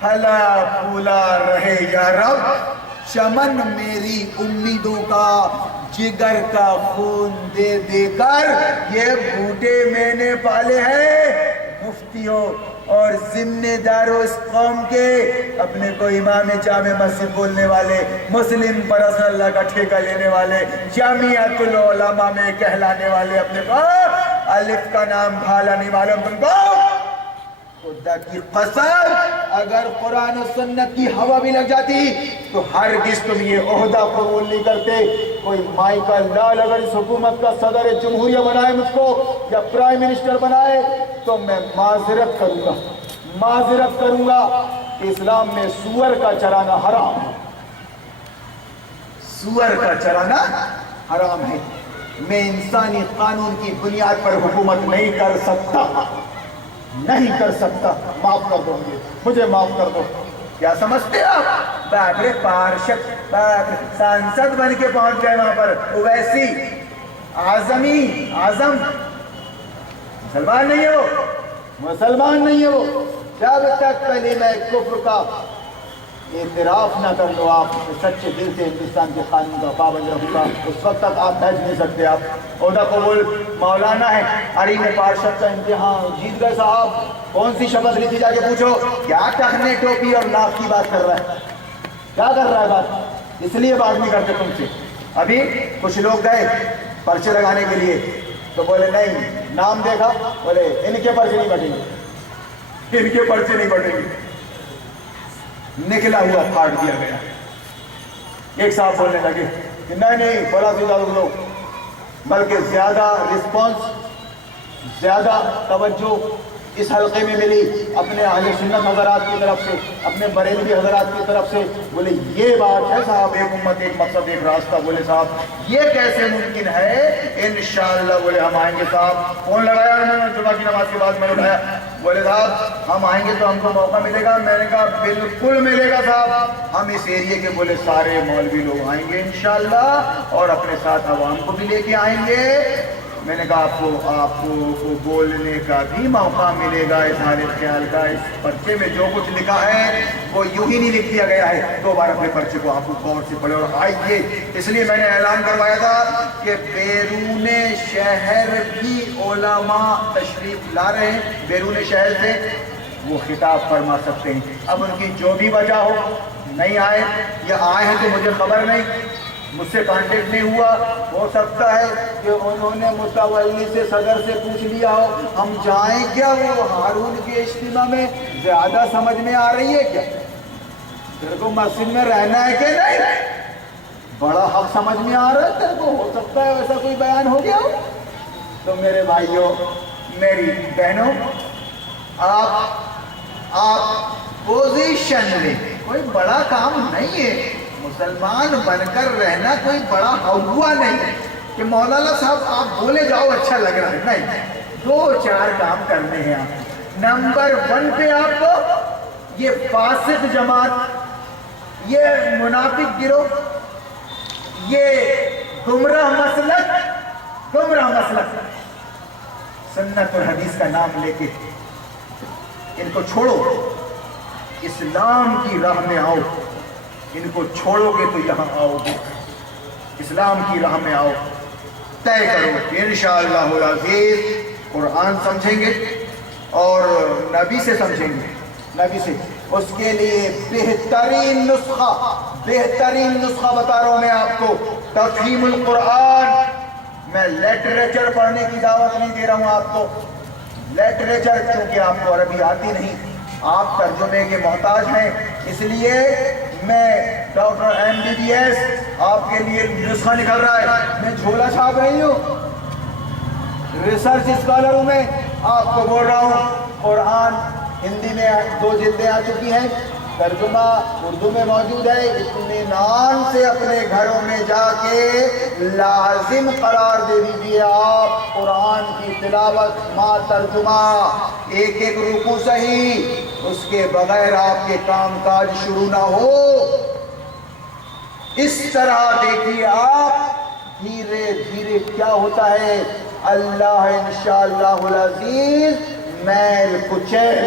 پھلا پھولا رہے یا رب چمن میری امیدوں کا، جگر کا خون دے دے کر یہ بوٹے میں نے پالے ہیں۔ مفتیوں اور ذمہ داروں اس قوم کے، اپنے کو امام جامع مسجد بولنے والے، مسلم پرسن اللہ کا ٹھیکہ لینے والے، جامعۃ العلماء میں کہلانے والے، اپنے کو الف کا نام بھالا نہیں معلوم تم کو؟ خدا کی قسم اگر قرآن و سنت کی ہوا بھی لگ جاتی تو ہرگز تم یہ عہدہ قبول نہیں کرتے۔ کوئی مائی کا لال اگر اس حکومت کا صدر جمہوریہ بنائے مجھ کو یا پرائم منسٹر بنائے تو میں معذرت کروں گا کہ اسلام میں سور کا چرانا حرام ہے، سور کا چرانا حرام ہے۔ میں انسانی قانون کی بنیاد پر حکومت نہیں کر سکتا، معاف کر دو مجھے معاف کر دو۔ کیا سمجھتے آپ؟ باپ رے پارشد سانسد بن کے پہنچ گئے وہاں پر، اویسی اعظم مسلمان نہیں ہے وہ، جب تک کلمہ کفر کا اعتراف نہ کر لو آپ سچے دل سے ہندوستان کے قانون کا پابند رہوں گا، اس وقت تک آپ بھیج نہیں سکتے۔ آپ عہدہ قبول مولانا ہے، اری میں پارشد کا امتحان جیت گئے صاحب، کون سی شپث لی تھی جا کے پوچھو؟ کیا ٹخنے ٹوپی اور لاکھ کی بات کر رہا ہے؟ کیا کر رہا ہے بات؟ اس لیے بات نہیں کرتے تم سے۔ ابھی کچھ لوگ گئے پرچے لگانے کے لیے تو بولے نہیں، نام دیکھا بولے ان کے پرچے نہیں بٹیں گے، نکلا ہوا پھاڑ دیا گیا۔ ایک صاحب بولنے لگے کہ نہیں بڑا زیادہ لوگ، بلکہ زیادہ رسپانس، زیادہ توجہ اس حلقے میں ملی اپنے اہل سنت حضرات کی طرف سے، اپنے بریلوی حضرات کی طرف سے۔ بولے یہ بات ہے صاحب، ایک امت ایک مقصد ایک راستہ۔ بولے صاحب یہ کیسے ممکن ہے؟ انشاءاللہ بولے ہم آئیں گے صاحب۔ فون لگایا انہوں نے جمعہ کی نماز کے بعد، میں نے اٹھایا، بولے صاحب ہم آئیں گے تو ہم کو موقع ملے گا؟ میں نے کہا بالکل ملے گا صاحب، ہم اس ایریے کے بولے سارے مولوی لوگ آئیں گے انشاءاللہ، اور اپنے ساتھ عوام کو بھی لے کے آئیں گے۔ میں نے کہا آپ کو بولنے کا بھی موقع ملے گا، اظہار خیال کا۔ اس پرچے میں جو کچھ لکھا ہے وہ یوں ہی نہیں لکھ دیا گیا ہے، دو بار اپنے پرچے کو آپ غور سے پڑھے اور آئیے۔ اس لیے میں نے اعلان کروایا تھا کہ بیرون شہر بھی علماء تشریف لا رہے ہیں، بیرون شہر سے وہ خطاب فرما سکتے ہیں۔ اب ان کی جو بھی وجہ ہو، نہیں آئے یا آئے ہیں تو مجھے خبر نہیں، مجھ سے کانٹیکٹ نہیں ہوا، ہو سکتا ہے کہ انہوں نے متولی سے صدر سے پوچھ لیا ہو ہم جائیں کیا وہ ہارون کے اجتماع میں، زیادہ سمجھ میں آ رہی ہے کیا؟ تیرے کو مسجد میں رہنا ہے کہ نہیں؟ بڑا حق سمجھ میں آ رہا ہے تیرے کو؟ ہو سکتا ہے ویسا کوئی بیان ہو گیا ہو۔ تو میرے بھائیوں میری بہنوں، آپ پوزیشن لیں، کوئی بڑا کام نہیں ہے، مسلمان بن کر رہنا کوئی بڑا ہوا نہیں ہے کہ مولانا صاحب آپ بولے جاؤ اچھا لگ رہا ہے، نہیں، دو چار کام کرنے ہیں آپ۔ نمبر 1 پہ آپ کو یہ فاسق جماعت، یہ منافق گروہ، یہ گمراہ مسلک سنت اور حدیث کا نام لے کے ان کو چھوڑو، اسلام کی راہ میں آؤ۔ ان کو چھوڑو گے تو یہاں آؤ گے، اسلام کی راہ میں آؤ، طے کرو کہ انشاءاللہ العزیز قرآن سمجھیں گے اور نبی سے سمجھیں گے، نبی سے۔ اس کے لیے بہترین نسخہ بتا رہا ہوں میں آپ کو، تفہیم القرآن۔ میں لٹریچر پڑھنے کی دعوت نہیں دے رہا ہوں آپ کو، لٹریچر چونکہ آپ کو عربی آتی نہیں، آپ ترجمے کے محتاج ہیں، اس لیے میں ڈاکٹر MBBS آپ کے لیے نسخہ نکل رہا ہے، میں جھولا چھاپ رہی ہوں، ریسرچ اسکالر ہوں میں، آپ کو بول رہا ہوں قرآن ہندی میں 2 جلدیں آ چکی ہیں، ترجمہ اردو میں موجود ہے۔ اطمینان سے اپنے گھروں میں جا کے لازم قرار دے دیجیے آپ قرآن کی تلاوت ما ترجمہ، ایک رکوع صحیح، اس کے بغیر آپ کے کام کاج شروع نہ ہو۔ اس طرح دیکھیے آپ دھیرے دھیرے کیا ہوتا ہے، اللہ انشاءاللہ العزیز میل کچیل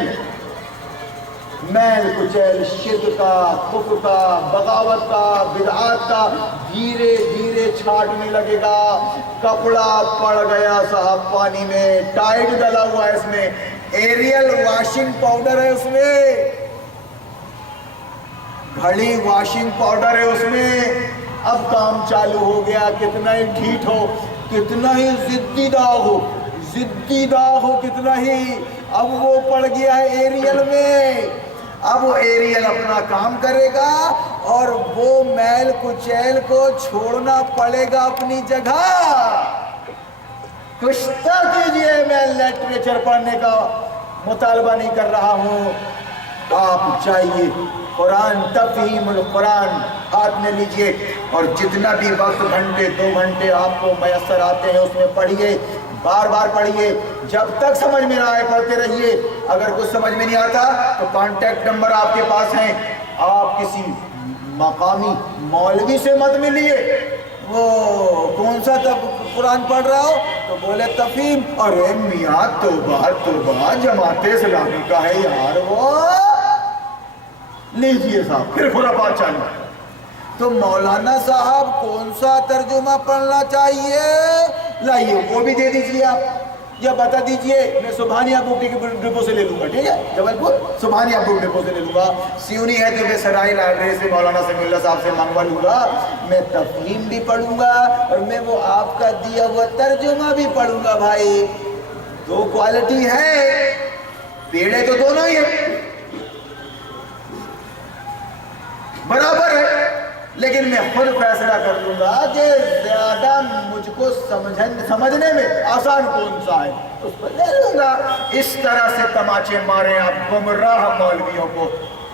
میل کچیل شرک کا، کفر کا، بغاوت کا، بدعات کا دھیرے دھیرے چھاٹنے لگے گا۔ کپڑا پڑ گیا صاحب پانی میں، ٹائٹ ڈلا ہوا ہے اس میں، ایریل واشنگ پاؤڈر ہے اس میں، گھڑی واشنگ پاؤڈر ہے اس میں۔ اب کام چالو ہو گیا، کتنا ہی ڈھیٹ ہو، کتنا ہی ضدی داغ ہو، ضدی داغ ہو کتنا ہی، اب وہ پڑ گیا ہے ایریل میں۔ اب وہ ایریل اپنا کام کرے گا اور وہ میل کچیل کو چھوڑنا پڑے گا اپنی جگہ۔ کچھ تو کیجئے، میں لٹریچر پڑھنے کا مطالبہ نہیں کر رہا ہوں، آپ جائیے قرآن، تفہیم القرآن ہاتھ میں لیجئے اور جتنا بھی وقت، گھنٹے 2 گھنٹے آپ کو میسر آتے ہیں اس میں پڑھیے، بار بار پڑھیے، جب تک سمجھ میں نہ آئے پڑھتے رہیے۔ اگر کچھ سمجھ میں نہیں آتا تو کانٹیکٹ نمبر آپ کے پاس ہیں، آپ کسی مقامی مولوی سے مت ملیے، وہ کون سا قرآن پڑھ رہا ہو تو بولے تفہیم، ارے میاں توبہ جماعت اسلامی کا ہے یار وہ، لیجئے صاحب، پھر خرافات چاہیے۔ تو مولانا صاحب کون سا ترجمہ پڑھنا چاہیے، لائیے وہ بھی دے دیجئے آپ، یا بتا دیجئے، میں سبحانیہ بک ڈپو سے لے لوں گا، ٹھیک ہے، جبل پور سبحانیہ بک ڈپو سے لے لوں گا، سیونی ہے تو میں سرائی لائبریری سے مولانا سمیع اللہ صاحب سے منگوا لوں گا، میں تفہیم بھی پڑھوں گا اور میں وہ آپ کا دیا ہوا ترجمہ بھی پڑھوں گا۔ بھائی 2 کوالٹی ہے، پیڑے تو دونوں ہی ہیں، برابر ہے، لیکن میں خود فیصلہ کر لوں گا کہ زیادہ مجھ کو سمجھنے میں آسان کون سا ہے، اس پر لے لوں گا۔ اس طرح سے تماچے مارے آپ گمراہ مولویوں کو،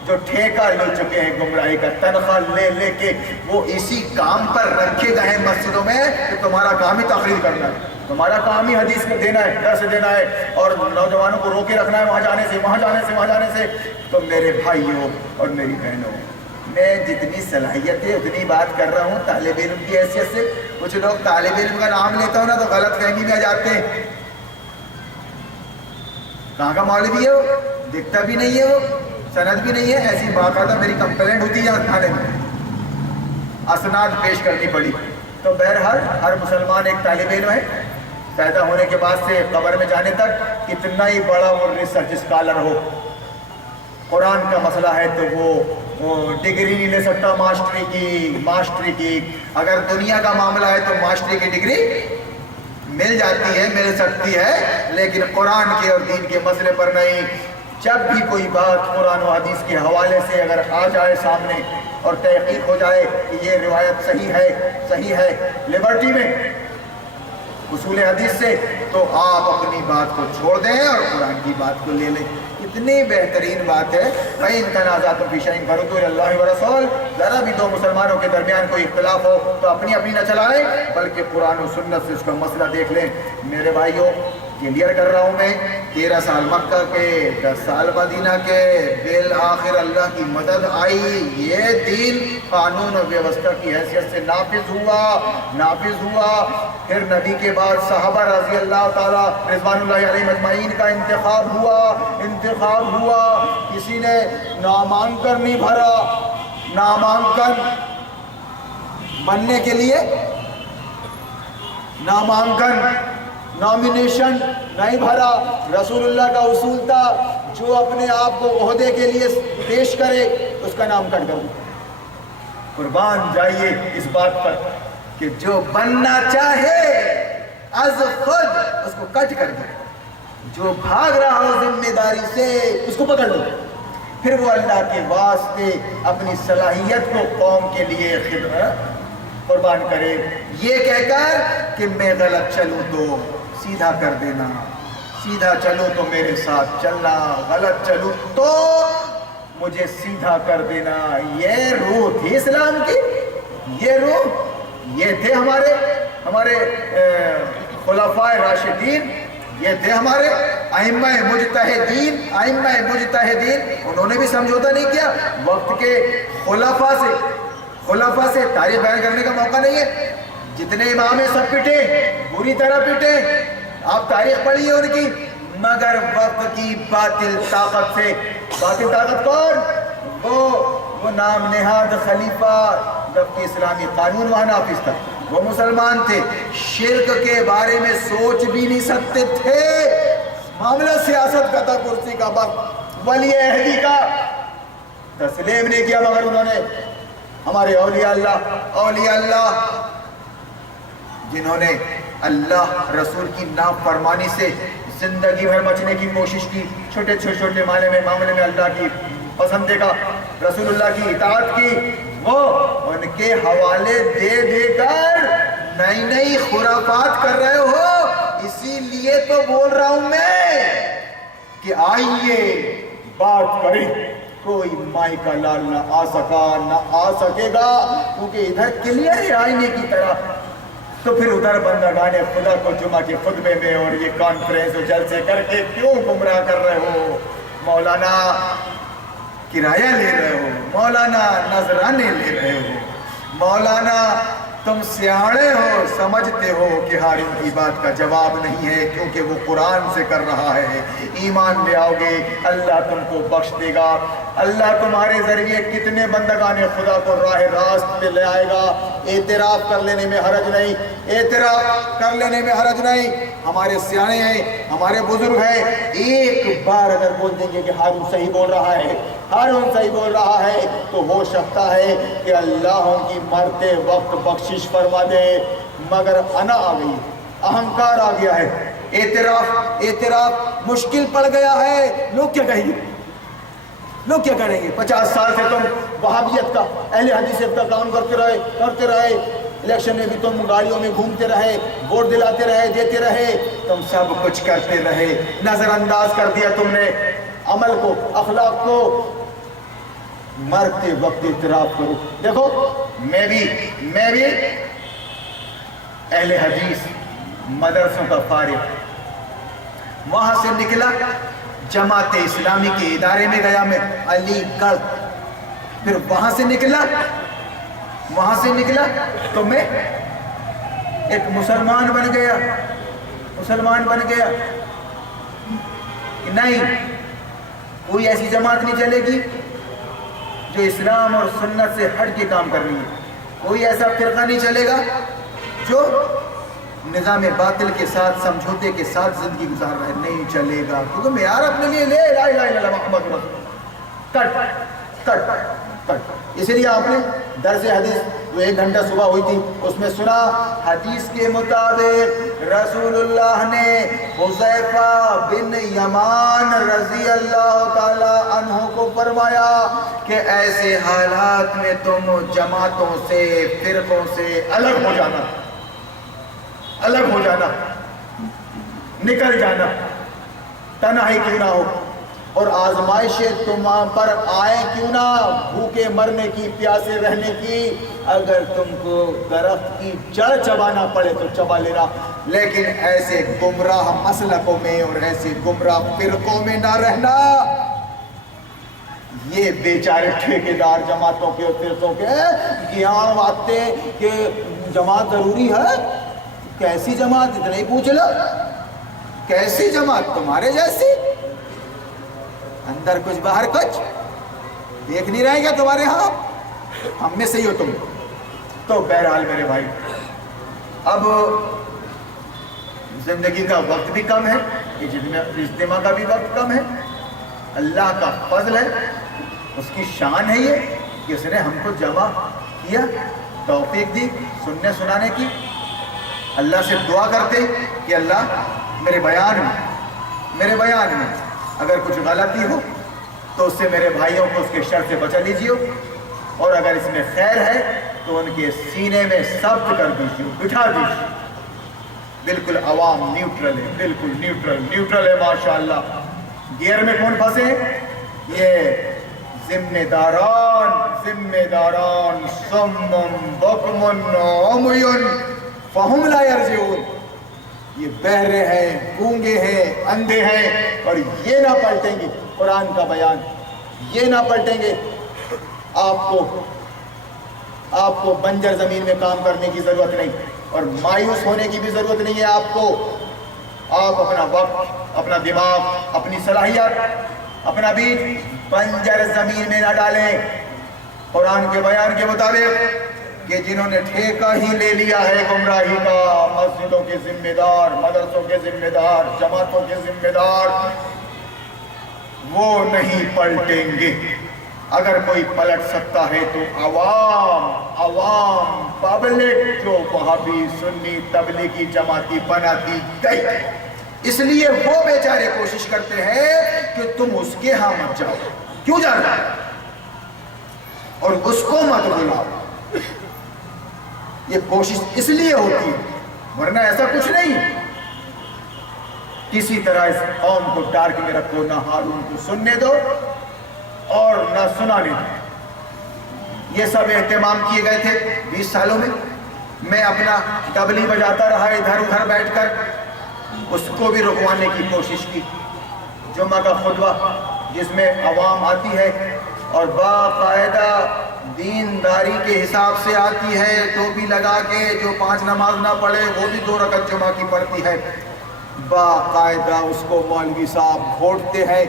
جو ٹھیکہ لے چکے ہیں گمراہی کا، تنخواہ لے لے کے وہ اسی کام پر رکھے گئے ہیں مسجدوں میں کہ تمہارا کام ہی تقریر کرنا ہے، تمہارا کام ہی حدیث کو دینا ہے، درس دینا ہے، اور نوجوانوں کو روکے رکھنا ہے وہاں جانے سے، وہاں جانے سے، وہاں جانے سے۔ تو میرے بھائیوں اور میری بہنوں، میں جتنی صلاحیت ہے اتنی بات کر رہا ہوں طالب علم کی حیثیت سے۔ کچھ لوگ طالب علم کا نام لیتا ہوں نا تو غلط فہمی میں آ جاتے ہیں، کہاں کا مولوی ہے وہ، دکھتا بھی نہیں ہے، وہ سند بھی نہیں ہے، ایسی باقاعدہ میری کمپلینٹ ہوتی ہے تھانے میں، اسناد پیش کرنی پڑی۔ تو بہرحال ہر مسلمان ایک طالب علم ہے، پیدا ہونے کے بعد سے قبر میں جانے تک کتنا ہی بڑا وہ ریسرچ اسکالر ہو، قرآن کا مسئلہ ہے تو وہ ڈگری نہیں لے سکتا ماسٹری کی، اگر دنیا کا معاملہ ہے تو ماسٹری کی ڈگری مل جاتی ہے، مل سکتی ہے، لیکن قرآن کے اور دین کے مسئلے پر نہیں۔ جب بھی کوئی بات قرآن و حدیث کے حوالے سے اگر آ جائے سامنے اور تحقیق ہو جائے کہ یہ روایت صحیح ہے لیبرٹی میں اصول حدیث سے، تو آپ اپنی بات کو چھوڑ دیں اور قرآن کی بات کو لے لیں۔ کتنی بہترین بات ہے۔ فَإِن تَنَازَعْتُمْ فِي شَيْءٍ فَرُدُّوهُ إِلَى اللَّهِ وَالرَّسُولِ، ذرا بھی 2 مسلمانوں کے درمیان کوئی اختلاف ہو تو اپنی نہ چلائیں، بلکہ قرآن و سنت سے اس کا مسئلہ دیکھ لیں۔ میرے بھائیوں، کلیئر کر رہا ہوں میں، 13 سال مکہ کے، 10 سال مدینہ کے، بالآخر اللہ کی مدد آئی، یہ دین قانون و ویوستھا کی حیثیت سے نافذ ہوا۔ پھر نبی کے بعد صحابہ رضی اللہ تعالیٰ رضوان اللہ علیہ مجمعین کا انتخاب ہوا، کسی نے نامانکن نہیں بھرا، نامانکن بننے کے لیے نامینیشن نہیں بھرا۔ رسول اللہ کا اصول تھا جو اپنے آپ کو عہدے کے لیے پیش کرے اس کا نام کٹ کر دو۔ قربان جائیے اس بات پر کہ جو بننا چاہے از خود اس کو کٹ کر دو، جو بھاگ رہا ہو ذمہ داری سے اس کو پکڑ لو، پھر وہ اللہ کے واسطے اپنی صلاحیت کو قوم کے لیے قربان کرے، یہ کہہ کر کہ میں غلط چلوں تو سیدھا کر دینا، سیدھا چلوں تو میرے ساتھ چلنا، غلط چلوں تو مجھے سیدھا کر دینا۔ یہ روح تھی اسلام کی، یہ تھے ہمارے خلفائے راشدین، یہ تھے ہمارے ائمہ مجتہدین۔ انہوں نے بھی سمجھوتا نہیں کیا وقت کے خلفاء سے تاریخ بیان کرنے کا موقع نہیں ہے۔ جتنے امام ہیں سب پٹے، بری طرح پٹے، آپ تاریخ پڑھیے ان کی، مگر وقت کی باطل طاقت سے. باطل طاقت کون؟ وہ نام نہاد خلیفہ جبکہ اسلامی قانون وہاں نافذ تھا. وہ مسلمان تھے, شرک کے بارے میں سوچ بھی نہیں سکتے تھے. معاملہ سیاست کا تھا, کرسی کا, وقت ولی عہدی کا. تسلیم نہیں کیا مگر انہوں نے. ہمارے اولیاء اللہ جنہوں نے اللہ رسول کی نافرمانی سے زندگی بھر بچنے کی کوشش کی, چھوٹے معاملے میں اللہ کی پسندے کا, رسول اللہ کی اطاعت کی, وہ ان کے حوالے دے کر نئی خرافات کر رہے ہو. اسی لیے تو بول رہا ہوں میں کہ آئیے بات کریں. کوئی مائی کا لال نہ آ سکا نہ آ سکے گا, کیونکہ ادھر کلیئر ہے آئینے کی طرح. تو پھر ادھر بندگان خدا کو جمعہ کے خطبے میں اور یہ کانفرنس اور جلسے کر کے کیوں گمراہ کر رہے ہو؟ مولانا کرایہ لے رہے ہو, مولانا نذرانے لے رہے ہو, مولانا تم سیاڑے ہو, سمجھتے ہو کہ ہارون کی بات کا جواب نہیں ہے کیونکہ وہ قرآن سے کر رہا ہے. ایمان لے آؤ گے, اللہ تم کو بخش دے گا. اللہ تمہارے ذریعے کتنے بندگان خدا کو راہ راست پہ لے آئے گا. اعتراف کر لینے میں حرج نہیں, اعتراف کر لینے میں حرج نہیں. ہمارے سیانے ہیں, ہمارے بزرگ ہیں, ایک بار اگر بول دیں گے کہ ہارون صحیح بول رہا ہے, ہارون صحیح بول رہا ہے, تو ہو سکتا ہے کہ اللہ ان کی مرتے وقت بخشش فرما دے. مگر انا آ گئی, اہنکار آ گیا ہے, اعتراف مشکل پڑ گیا ہے. لوگ کیا کہیں گے, لوگ کیا کریں گے؟ 50 سال سے تم وہابیت کا, اہل حدیثیت کا کام کرتے رہے. الیکشن میں بھی تم گاڑیوں میں گھومتے رہے, ووٹ دلاتے رہے, دیتے رہے, تم سب کچھ کرتے رہے. نظر انداز کر دیا تم نے عمل کو, اخلاق کو. مرتے وقت اعتراف کرو. دیکھو میں بھی اہل حدیث مدرسوں کا فارغ, وہاں سے نکلا, جماعت اسلامی کے ادارے میں گیا میں, علی گڑھ. پھر وہاں سے نکلا تو میں ایک مسلمان بن گیا. کہ نہیں, کوئی ایسی جماعت نہیں چلے گی جو اسلام اور سنت سے ہٹ کے کام کر رہی ہے. کوئی ایسا فرقہ نہیں چلے گا جو نظام باطل کے ساتھ, سمجھوتے کے ساتھ زندگی گزار رہا ہے. نہیں چلے گا, کیونکہ معیار اپنے لیے لے لا الہ الا اللہ محمد رسول کٹ. اسی لیے آپ نے درس حدیث جو 1 گھنٹہ صبح ہوئی تھی اس میں سنا, حدیث کے مطابق رسول اللہ نے حذیفہ بن یمان رضی اللہ تعالی عنہ کو فرمایا کہ ایسے حالات میں تم جماعتوں سے, فرقوں سے الگ ہو جانا, نکل جانا, تنہائی کیوں نہ ہو, اور آزمائشیں تم پر آئے کیوں نہ, بھوکے مرنے کی, پیاسے رہنے کی. اگر تم کو درخت کی جڑ چبانا پڑے تو چبا لینا, لیکن ایسے گمراہ مسلکوں میں اور ایسے گمراہ فرقوں میں نہ رہنا. یہ بیچارے ٹھیکیدار جماعتوں کے اور فرقوں کے یہاں آتے کہ جماعت ضروری ہے. کیسی جماعت, اتنا ہی پوچھ لو, کیسی جماعت تمہارے جیسی, اندر کچھ باہر کچھ, دیکھ نہیں رہے گا تمہارے ہاں, ہم میں سے ہی ہو تم. تو بہرحال میرے بھائی, اب زندگی کا وقت بھی کم ہے, اجتماع کا بھی وقت کم ہے. اللہ کا فضل ہے, اس کی شان ہے یہ کہ اس نے ہم کو جمع کیا, توفیق دی سننے سنانے کی. اللہ سے دعا کرتے کہ اللہ میرے بیان میں اگر کچھ غلطی ہو تو اس سے میرے بھائیوں کو اس کے شر سے بچا لیجیے, اور اگر اس میں خیر ہے تو ان کے سینے میں ثبت کر دیجیے, بٹھا دیجیے. بالکل عوام نیوٹرل ہے, بالکل نیوٹرل ہے ماشاءاللہ. گیئر میں کون پھنسے؟ یہ ذمہ داران صم بکم عمی فہم لا یرجعون. یہ بہرے ہیں, گونگے ہیں, اندھے ہیں, اور یہ نہ پلٹیں گے قرآن کا بیان, یہ نہ پلٹیں گے. آپ کو بنجر زمین میں کام کرنے کی ضرورت نہیں, اور مایوس ہونے کی بھی ضرورت نہیں ہے آپ کو. آپ اپنا وقت، اپنا دماغ، اپنی صلاحیت، اپنا بیج بنجر زمین میں نہ ڈالیں۔ قرآن کے بیان کے مطابق کہ جنہوں نے ٹھیکہ ہی لے لیا ہے گمراہی کا، مسجدوں کے ذمہ دار، مدرسوں کے ذمہ دار، جماعتوں کے ذمہ دار، وہ نہیں پلٹیں گے۔ اگر کوئی پلٹ سکتا ہے تو عوام پبلک جو وہابی سنی تبلیغی جماعتی بناتی گئی، اس لیے وہ بیچارے کوشش کرتے ہیں کہ تم اس کے ہاں مت جاؤ، کیوں جا رہا ہے، اور اس کو مت بلاؤ۔ یہ کوشش اس لیے ہوتی ہے، ورنہ ایسا کچھ نہیں۔ کسی طرح اس قوم کو ڈارک میں رکھو، نہ ہارون کو سننے دو اور نہ سنانے دو۔ یہ سب اہتمام کیے گئے تھے 20 سالوں میں۔ میں اپنا تبلی بجاتا رہا ادھر ادھر بیٹھ کر، اس کو بھی رکوانے کی کوشش کی۔ جمعہ کا خطبہ جس میں عوام آتی ہے اور باقاعدہ دینداری کے حساب سے آتی ہے، ٹوپی لگا کے، جو 5 نماز نہ پڑھے وہ بھی 2 رکعت جمعہ کی پڑھتی ہے، باقاعدہ اس کو مولوی صاحب گھوٹتے ہیں۔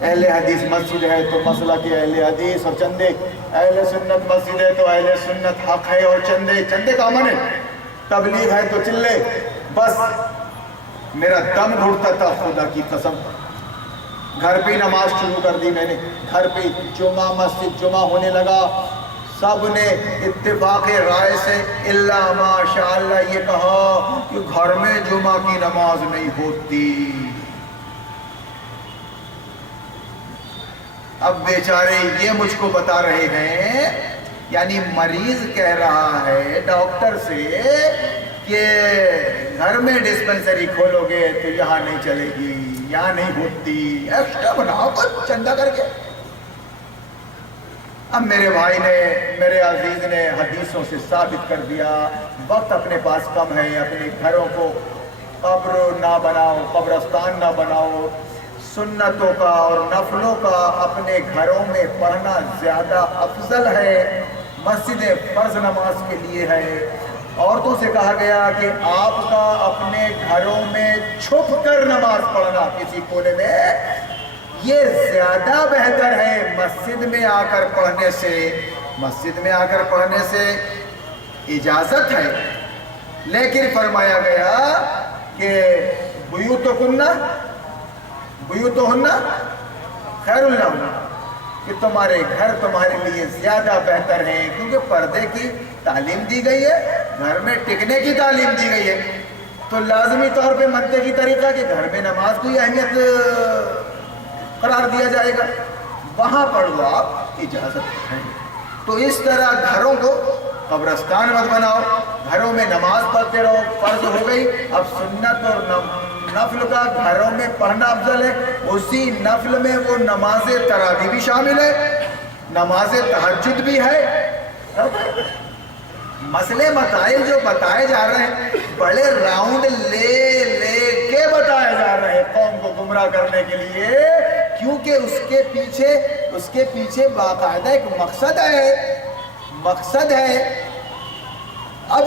اہل حدیث مسجد ہے تو مسئلہ کہ اہل حدیث اور چندے، اہل سنت مسجد ہے تو اہل سنت حق ہے اور چندے کا امن ہے، تبلیغ ہے تو چلے۔ بس میرا دم گھٹتا تھا خدا کی قسم۔ گھر پہ نماز شروع کر دی میں نے، گھر پہ جمعہ، مسجد جمعہ ہونے لگا، سب نے اتفاق رائے سے اللہ ماشاءاللہ یہ کہا کہ گھر میں جمعہ کی نماز نہیں ہوتی۔ اب بیچارے یہ مجھ کو بتا رہے ہیں، یعنی مریض کہہ رہا ہے ڈاکٹر سے کہ گھر میں ڈسپنسری کھولو گے تو یہاں نہیں چلے گی، یہاں نہیں ہوتی، ایکسٹرا بناؤ کچھ چندہ کر کے۔ اب میرے بھائی نے، میرے عزیز نے حدیثوں سے ثابت کر دیا، وقت اپنے پاس کم ہے، اپنے گھروں کو قبر نہ بناؤ، قبرستان نہ بناؤ، سنتوں کا اور نفلوں کا اپنے گھروں میں پڑھنا زیادہ افضل ہے۔ مسجد فرض نماز کے لیے ہے۔ عورتوں سے کہا گیا کہ آپ کا اپنے گھروں میں چھپ کر نماز پڑھنا کسی کونے میں، یہ زیادہ بہتر ہے مسجد میں آ کر پڑھنے سے۔ مسجد میں آ کر پڑھنے سے اجازت ہے، لیکن فرمایا گیا کہ بیوتہن خیر لہن، کہ تمہارے گھر تمہارے لیے زیادہ بہتر ہیں، کیونکہ پردے کی تعلیم دی گئی ہے، گھر میں ٹکنے کی تعلیم دی گئی ہے، تو لازمی طور پہ منطقی طریقہ کہ گھر میں نماز کو اہمیت قرار دیا جائے گا، وہاں پڑھو آپ، اجازت ہے۔ تو اس طرح گھروں کو قبرستان مت بناؤ، گھروں میں نماز پڑھتے رہو، فرض ہو گئی۔ اب سنت اور نفل کا گھروں میں پڑھنا افضل ہے، اسی نفل میں وہ نماز تراویح بھی شامل ہے، نماز تہجد بھی ہے۔ مسئلے مسائل جو بتائے جا رہے ہیں بڑے راؤنڈ لے کے بتائے جا رہے ہیں قوم کو گمراہ کرنے کے لیے، کیونکہ اس کے پیچھے باقاعدہ ایک مقصد ہے۔ اب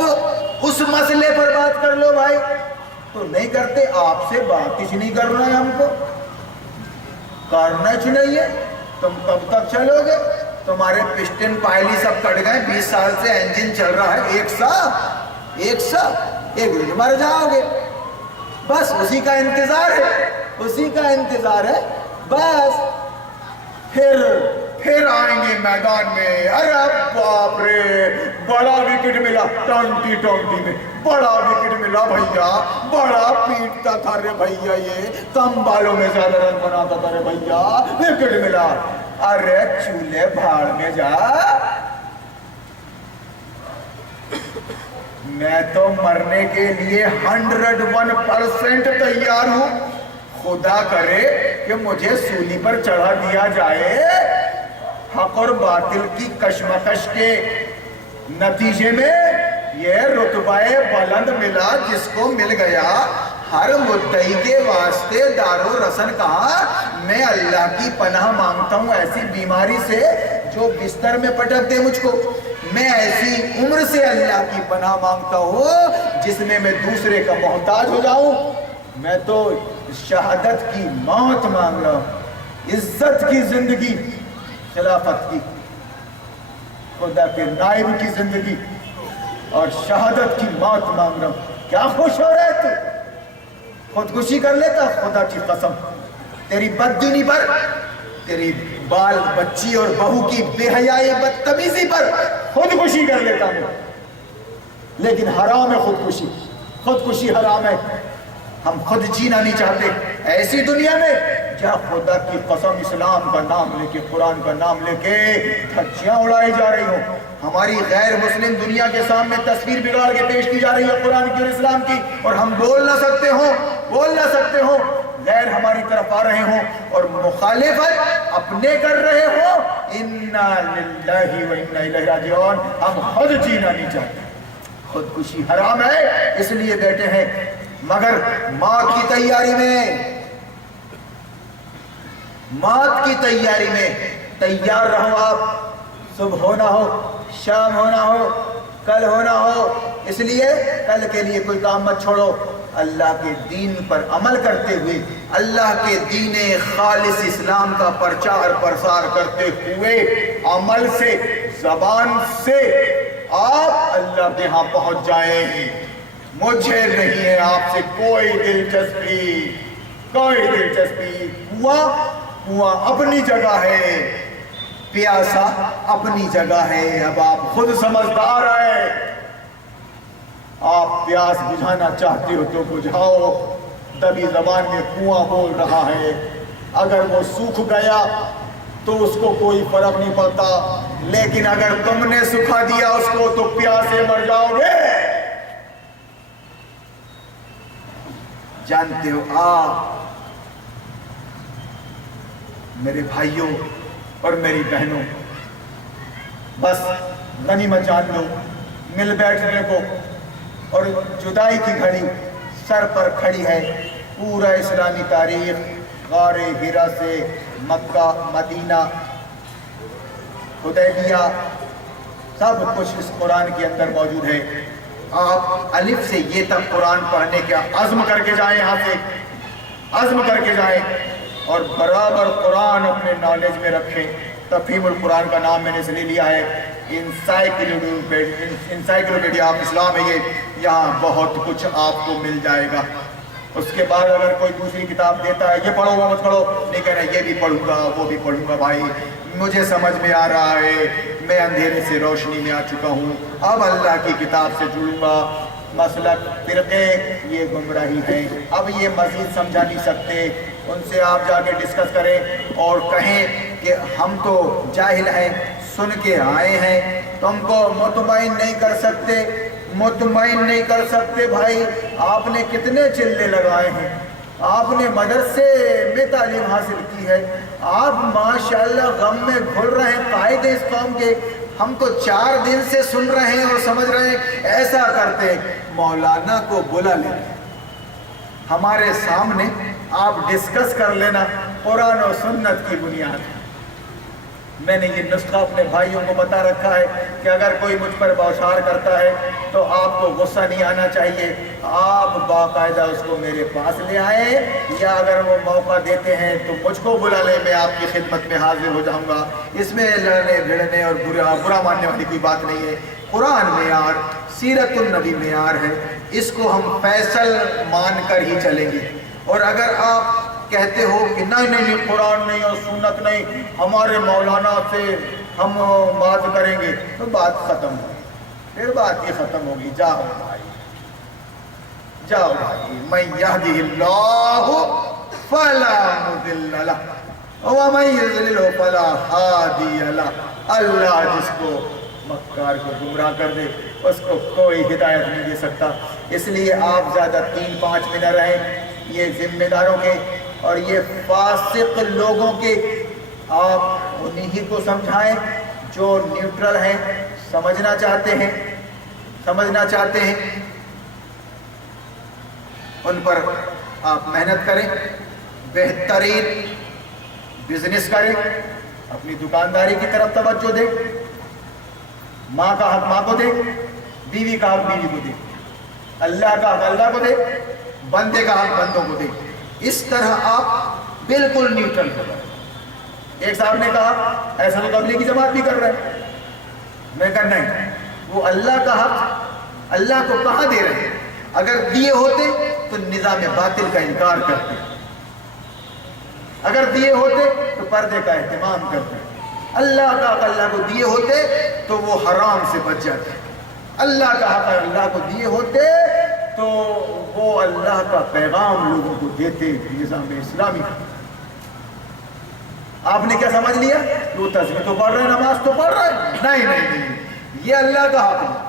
اس مسئلے پر بات کر لو بھائی، تو نہیں کرتے، آپ سے بات کچھ نہیں کرنا ہے، ہم کو کرنا ہی نہیں ہے۔ تم کب تک چلو گے؟ تمہارے پسٹن پائلی سب کٹ گئے، 20 سال سے انجن چل رہا ہے، ایک دن مر جاؤ گے، بس اسی کا انتظار ہے، بس پھر آئیں گے میدان میں۔ ارے باپ رے، بڑا وکٹ ملا 2020 میں، بڑا وکٹ ملا بھیا، بڑا پیٹتا تھا رے بھیا، یہ کم بالوں میں زیادہ رن بناتا تھا رے بھیا، وکٹ ملا۔ ارے چولہے بھاڑ میں جا، میں تو مرنے کے لیے 101% تیار ہوں، خدا کرے کہ مجھے سولی پر چڑھا دیا جائے، حق اور باطل کی کشمکش کے نتیجے میں یہ رتبہ بلند ملا جس کو مل گیا۔ ہر مدعی کے واسطے دار و رسن کہا، میں اللہ کی پناہ مانگتا ہوں ایسی بیماری سے جو بستر میں پٹک دے مجھ کو، میں ایسی عمر سے اللہ کی پناہ مانگتا ہوں جس میں دوسرے کا محتاج ہو جاؤں۔ میں تو شہادت کی موت مانگ رہا ہوں، عزت کی زندگی، خلافت کی، خدا کے نائب کی زندگی اور شہادت کی موت مانگ رہا ہوں۔ کیا خوش ہو رہے تو خودکشی کر لیتا؟ خدا کی قسم تیری بددینی پر، تیری بال بچی اور بہو کی بے حیائی بدتمیزی پر خودکشی کر لیتا ہوں، لیکن حرام ہے خودکشی، خودکشی حرام ہے۔ ہم خود جینا نہیں چاہتے ایسی دنیا میں جہاں خدا کی قسم اسلام کا نام لے کے، قرآن کا نام لے کے دھجیاں اڑائی جا رہی ہوں، ہماری غیر مسلم دنیا کے سامنے تصویر بگاڑ کے پیش کی جا رہی ہے قرآن کی اور اسلام کی، اور ہم بول نہ سکتے ہوں، غیر ہماری طرف آ رہے ہوں اور مخالفت اپنے کر رہے ہوں۔ انا للہ و انا الیہ راجعون۔ ہم خود جینا نہیں چاہتے، خودکشی حرام ہے، اس لیے بیٹھے ہیں، مگر موت کی تیاری میں تیار رہو۔ آپ صبح ہونا ہو، شام ہونا ہو، کل ہونا ہو، اس لیے کل کے لیے کوئی کام مت چھوڑو، اللہ کے دین پر عمل کرتے ہوئے، اللہ کے دین خالص اسلام کا پرچار پرسار کرتے ہوئے، عمل سے، زبان سے آپ اللہ کے ہاں پہنچ جائیں۔ مجھے نہیں ہے آپ سے کوئی دلچسپی، کنواں اپنی جگہ ہے، پیاسا اپنی جگہ ہے۔ اب آپ خود سمجھدار ہیں، آپ پیاس بجھانا چاہتے ہو تو بجھاؤ، دبی زبان میں کنواں بول رہا ہے، اگر وہ سوکھ گیا تو اس کو کوئی فرق نہیں پڑتا، لیکن اگر تم نے سکھا دیا اس کو تو پیاسے مر جاؤ گے۔ جانتے ہو آپ میرے بھائیوں اور میری بہنوں، بس غنیمت جان لو، مل بیٹھنے کو، اور جدائی کی گھڑی سر پر کھڑی ہے۔ پورا اسلامی تاریخ غار ہرا سے مکہ، مدینہ، حدیبیہ، سب کچھ اس قرآن کے اندر موجود ہے۔ آپ الف سے یہ تک قرآن پڑھنے کا عزم کر کے جائیں، یہاں سے عزم کر کے جائیں، اور برابر قرآن اپنے نالج میں رکھیں۔ تفہیم القرآن کا نام میں نے اس لیے لیا ہے، انسائکلوپیڈیا آف اسلام ہے یہ، یہاں بہت کچھ آپ کو مل جائے گا۔ اس کے بعد اگر کوئی دوسری کتاب دیتا ہے، یہ پڑھو وہ مت پڑھو، نہیں کہنا یہ بھی پڑھوں گا وہ بھی پڑھوں گا، بھائی مجھے سمجھ میں آ رہا ہے، میں اندھیرے سے روشنی میں آ چکا ہوں، اب اللہ کی کتاب سے جڑوں گا۔ مسلک، فرقے، یہ گمراہی ہے، اب یہ مزید سمجھا نہیں سکتے، ان سے آپ جا کے ڈسکس کریں اور کہیں کہ ہم تو جاہل ہیں، سن کے آئے ہیں، تم کو مطمئن نہیں کر سکتے بھائی۔ آپ نے کتنے چلے لگائے ہیں، آپ نے مدرسے میں تعلیم حاصل کی ہے، آپ ماشاءاللہ غم میں گھل رہے ہیں، قائد ہیں اس قوم کے، ہم تو 4 دن سے سن رہے ہیں اور سمجھ رہے ہیں۔ ایسا کرتے مولانا کو بلا لیں ہمارے سامنے، آپ ڈسکس کر لینا قرآن و سنت کی بنیاد۔ میں نے یہ نسخہ اپنے بھائیوں کو بتا رکھا ہے کہ اگر کوئی مجھ پر بوشار کرتا ہے تو آپ کو غصہ نہیں آنا چاہیے، آپ باقاعدہ اس کو میرے پاس لے آئیں، یا اگر وہ موقع دیتے ہیں تو مجھ کو بلا لیں، میں آپ کی خدمت میں حاضر ہو جاؤں گا۔ اس میں لڑنے بھڑنے اور برا ماننے والی کوئی بات نہیں ہے۔ قرآن معیار، سیرت النبی معیار ہے، اس کو ہم فیصل مان کر ہی چلیں گے۔ اور اگر آپ کہتے ہو کہ نہیں قرآن نہیں اور سنت نہیں، ہمارے مولانا سے ہم بات کریں گے، تو بات ختم ہوگی، پھر بات یہ ختم ہوگی۔ جاؤ بھائی، من یہدہ اللہ فلا مضل لہ ومن یضلل فلا ہادی لہ۔ اللہ جس کو مکار کو گمراہ کر دے اس کو کوئی ہدایت نہیں دے سکتا۔ اس لیے آپ زیادہ 3-5 منٹ رہیں، یہ ذمہ داروں کے اور یہ فاسق لوگوں کے، آپ انہی کو سمجھائیں جو نیوٹرل ہیں، سمجھنا چاہتے ہیں، ان پر آپ محنت کریں، بہترین بزنس کریں، اپنی دکانداری کی طرف توجہ دیں، ماں کا حق ماں کو دے، بیوی کا حق بیوی کو دے، اللہ کا حق اللہ کو دے، بندے کا حق بندوں کو دیں، اس طرح آپ بالکل نیوٹرل ہو جائیں۔ ایک صاحب نے کہا ایسا تو تبلیغی جماعت بھی کر رہے ہیں، میں کہا نہیں، وہ اللہ کا حق اللہ کو کہاں دے رہے ہیں؟ اگر دیے ہوتے تو نظام باطل کا انکار کرتے، اگر دیے ہوتے تو پردے کا اہتمام کرتے، اللہ کا حق اللہ کو دیے ہوتے تو وہ حرام سے بچ جاتے، اللہ کا حق اللہ کو دیے ہوتے تو وہ اللہ کا پیغام لوگوں کو دیتے نظام اسلامی۔ آپ نے کیا سمجھ لیا؟ وہ تسبیح تو پڑھ رہے ہیں، نماز تو پڑھ رہے ہیں، نہیں، یہ اللہ کا حق نہیں،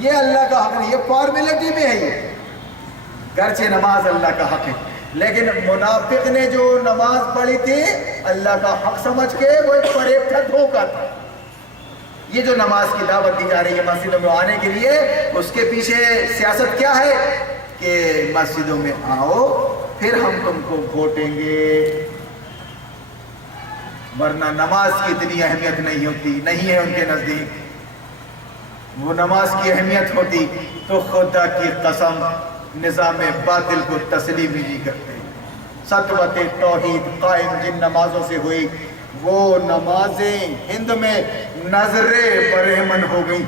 یہ اللہ کا حق نہیں، یہ فارمیلٹی میں ہے، یہ گرچہ نماز اللہ کا حق ہے، لیکن منافق نے جو نماز پڑھی تھی اللہ کا حق سمجھ کے وہ ایک فریب تھا، دھوکہ تھا۔ یہ جو نماز کی دعوت دی جا رہی ہے مسجدوں میں آنے کے لیے، اس کے پیچھے سیاست کیا ہے کہ مسجدوں میں آؤ پھر ہم تم کو گھوٹیں گے، ورنہ نماز کی اتنی اہمیت نہیں ہے ان کے نزدیک۔ وہ نماز کی اہمیت ہوتی تو خدا کی قسم نظام باطل کو تسلیم ہی نہیں کرتے۔ سطوت توحید قائم جن نمازوں سے ہوئی، وہ نمازیں ہند میں نظر برہمن ہو گئی۔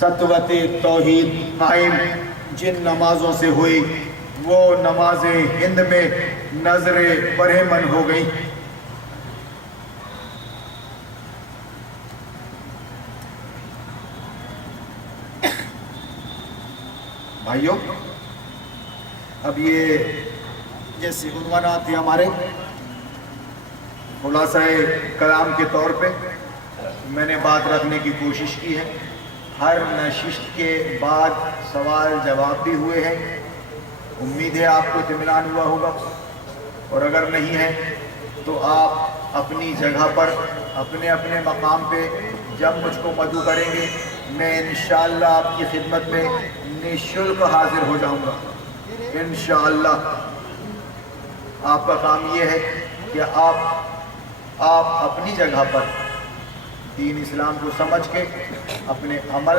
سطوت توحید قائم جن نمازوں سے ہوئی، وہ نمازیں ہند میں نظر برہمن ہو گئی۔ بھائیوں، اب یہ جیسے عنوانات تھے ہمارے، خلاصہ کلام کے طور پہ میں نے بات رکھنے کی کوشش کی ہے۔ ہر نشست کے بعد سوال جواب بھی ہوئے ہیں، امید ہے آپ کو اطمینان ہوا ہوگا، اور اگر نہیں ہے تو آپ اپنی جگہ پر اپنے اپنے مقام پہ جب مجھ کو مدعو کریں گے، میں انشاءاللہ آپ کی خدمت میں نشلک حاضر ہو جاؤں گا انشاءاللہ۔ آپ کا کام یہ ہے کہ آپ اپنی جگہ پر دین اسلام کو سمجھ کے اپنے عمل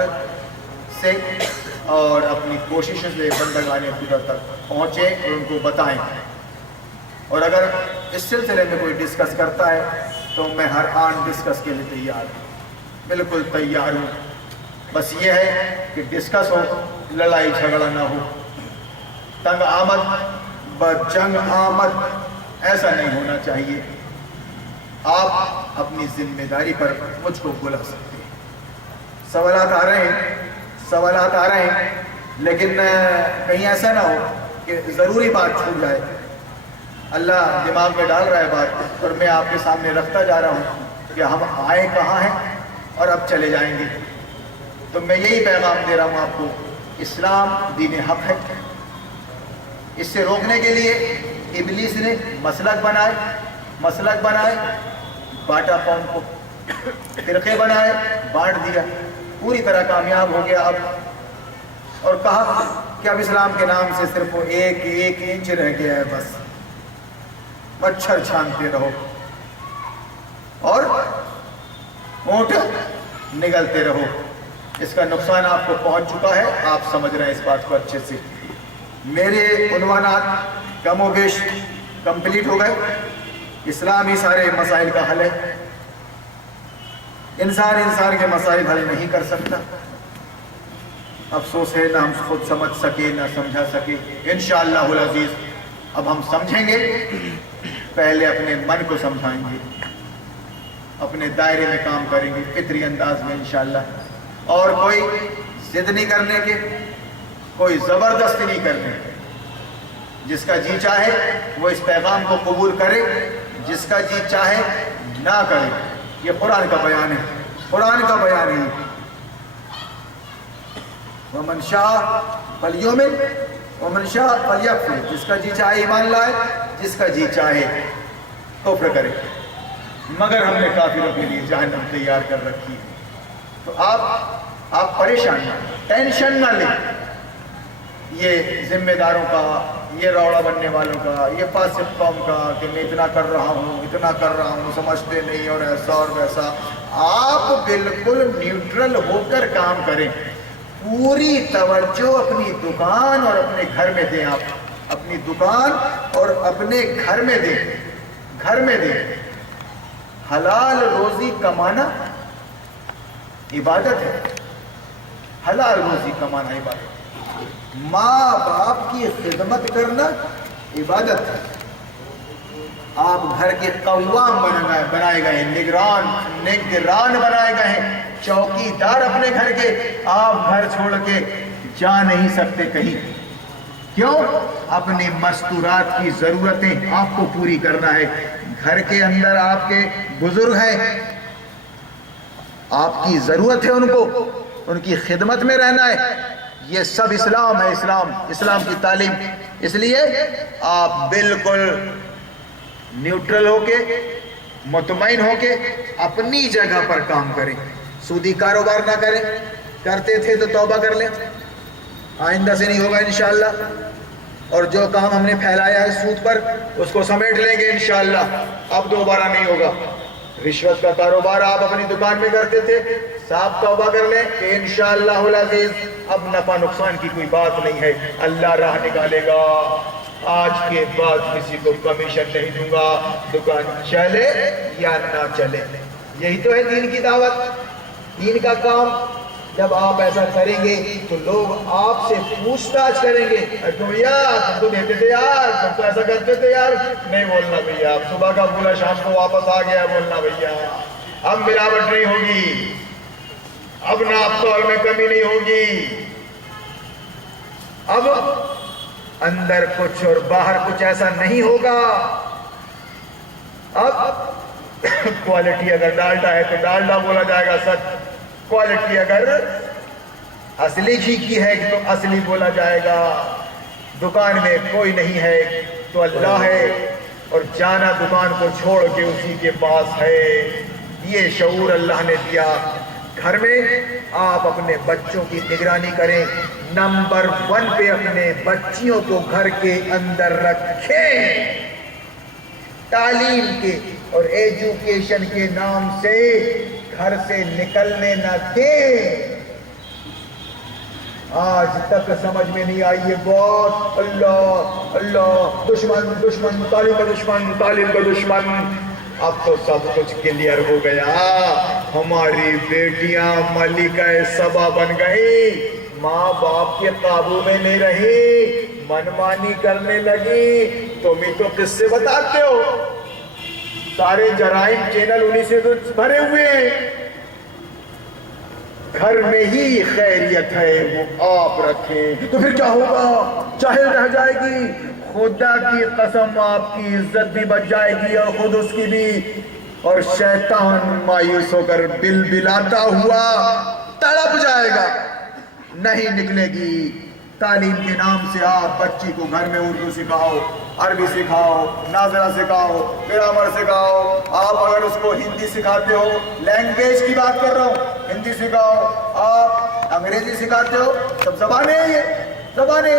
سے اور اپنی کوششوں سے بندگان خدا تک پہنچیں اور ان کو بتائیں، اور اگر اس سلسلے میں کوئی ڈسکس کرتا ہے تو میں ہر آن ڈسکس کے لیے تیار ہوں، بالکل تیار ہوں۔ بس یہ ہے کہ ڈسکس ہو، لڑائی جھگڑا نہ ہو، تنگ آمد بجنگ آمد ایسا نہیں ہونا چاہیے۔ آپ اپنی ذمہ داری پر مجھ کو بلا سکتے ہیں۔ سوالات آ رہے ہیں لیکن کہیں ایسا نہ ہو کہ ضروری بات چھوٹ جائے۔ اللہ دماغ میں ڈال رہا ہے بات، اور میں آپ کے سامنے رکھتا جا رہا ہوں کہ ہم آئے کہاں ہیں اور اب چلے جائیں گے۔ تو میں یہی پیغام دے رہا ہوں آپ کو، اسلام دین حق ہے۔ اس سے روکنے کے لیے ابلیس نے مسلک بنائے، باٹا قوم کو، فرقے بنائے، بانٹ دیا، پوری طرح کامیاب ہو گیا اب، اور کہا کہ اب اسلام کے نام سے صرف وہ ایک انچ رہ گیا ہے، بس مچھر چھانتے رہو اور اونٹ نگلتے رہو۔ اس کا نقصان آپ کو پہنچ چکا ہے، آپ سمجھ رہے ہیں اس بات کو اچھے سے۔ میرے عنوانات کم و بیش کمپلیٹ ہو گئے۔ اسلام ہی سارے مسائل کا حل ہے، انسان کے مسائل حل نہیں کر سکتا۔ افسوس ہے نہ ہم خود سمجھ سکے نہ سمجھا سکے۔ انشاءاللہ العزیز اب ہم سمجھیں گے، پہلے اپنے من کو سمجھائیں گے، اپنے دائرے میں کام کریں گے فطری انداز میں انشاءاللہ، اور کوئی ضد نہیں کرنے کے، کوئی زبردستی نہیں کرنے کے۔ جس کا جی چاہے وہ اس پیغام کو قبول کرے، جس کا جی چاہے نہ کرے۔ یہ قرآن کا بیان ہے، قرآن کا بیان ہے۔ وَمَنْ شَاءَ فَلْيُؤْمِنْ وَمَنْ شَاءَ فَلْيَكْفُرْ۔ جس کا جی چاہے ایمان لائے، جس کا جی چاہے کفر کرے، مگر ہم نے کافروں کے لیے جہنم تیار کر رکھی ہے۔ تو آپ پریشان نہ، ٹینشن نہ لیں۔ یہ ذمہ داروں کا یہ روڑا بننے والوں کا، یہ فاسق قوم کا کہ میں اتنا کر رہا ہوں سمجھتے نہیں اور ایسا اور ویسا. آپ بالکل نیوٹرل ہو کر کام کریں، پوری توجہ اپنی دکان اور اپنے گھر میں دیں. آپ اپنی دکان اور اپنے گھر میں دیں. حلال روزی کمانا عبادت ہے. حلال روزی کمانا عبادت. ماں باپ کی خدمت کرنا عبادت ہے. آپ گھر کے قوام بنائے گئے ہیں، نگران بنائے گئے ہیں، چوکی دار اپنے گھر کے. آپ گھر چھوڑ کے جا نہیں سکتے کہیں. کیوں؟ اپنی مستورات کی ضرورتیں آپ کو پوری کرنا ہے. گھر کے اندر آپ کے بزرگ ہیں، آپ کی ضرورت ہے ان کو، ان کی خدمت میں رہنا ہے. یہ سب اسلام ہے، اسلام کی تعلیم. اس لیے آپ بالکل نیوٹرل ہو کے، مطمئن ہو کے اپنی جگہ پر کام کریں. سودی کاروبار نہ کریں. کرتے تھے تو توبہ کر لیں، آئندہ سے نہیں ہوگا انشاءاللہ. اور جو کام ہم نے پھیلایا ہے سود پر، اس کو سمیٹ لیں گے انشاءاللہ، اب دوبارہ نہیں ہوگا. رشوت کا کاروبار آپ اپنی دکان میں کرتے تھے، صاحب توبہ کر لیں کہ انشاءاللہ العزیز اب نفع نقصان کی کوئی بات نہیں ہے، اللہ راہ نکالے گا. آج کے بعد کسی کو کمیشن نہیں دوں گا، دکان چلے یا نہ چلے. یہی تو ہے دین کی دعوت، دین کا کام. جب آپ ایسا کریں گے تو لوگ آپ سے پوچھ تاچھ کریں گے. تم تو دیتے تھے یار، تم تو ایسا کرتے تھے یار. نہیں بولنا بھیا، اب صبح کا بولا شام کو واپس آ گیا. بولنا بھیا اب ملاوٹ نہیں ہوگی، اب ناپ تول میں کمی نہیں ہوگی. اب اندر کچھ اور باہر کچھ ایسا نہیں ہوگا. اب کوالٹی اگر ڈالڈا ہے تو ڈالڈا بولا جائے گا سچ، کوالٹی اگر اصلی گھی کی ہے تو اصلی بولا جائے گا. دکان میں کوئی نہیں ہے تو اللہ ہے، اور جانا دکان کو چھوڑ کے اسی کے پاس ہے. یہ شعور اللہ نے دیا. گھر میں آپ اپنے بچوں کی نگرانی کریں. نمبر 1 پہ اپنے بچیوں کو گھر کے اندر رکھیں. تعلیم کے اور ایجوکیشن کے نام سے گھر سے نکلنے نہ دیں. آج تک سمجھ میں نہیں آئی یہ بات. اللہ دشمن تعلیم کا دشمن. اب تو سب کچھ کلیئر ہو گیا. ہماری بیٹیاں ملکہ سبا بن گئی، ماں باپ کے قابو میں نہیں رہی، منمانی کرنے لگی. تم ہی تو قصے بتاتے ہو، سارے جرائم چینل انہی سے تو بھرے ہوئے ہیں. گھر میں ہی خیریت ہے وہ آپ رکھیں تو پھر کیا ہوگا؟ چاہے رہ جائے گی. خدا کی قسم آپ کی عزت بھی بچ جائے گی اور خود اس کی بھی. اور شیطان مایوس ہو کر بلبلاتا ہوا تڑپ جائے گا، نہیں نکلے گی. تعلیم کے نام سے آپ بچی کو گھر میں اردو سکھاؤ، عربی سکھاؤ، ناظرہ سکھاؤ، گرامر سکھاؤ. آپ اگر اس کو ہندی سکھاتے ہو، لینگویج کی بات کر رہا ہوں، ہندی سکھاؤ. آپ انگریزی سکھاتے ہو، سب زبانیں ہیں، یہ زبانیں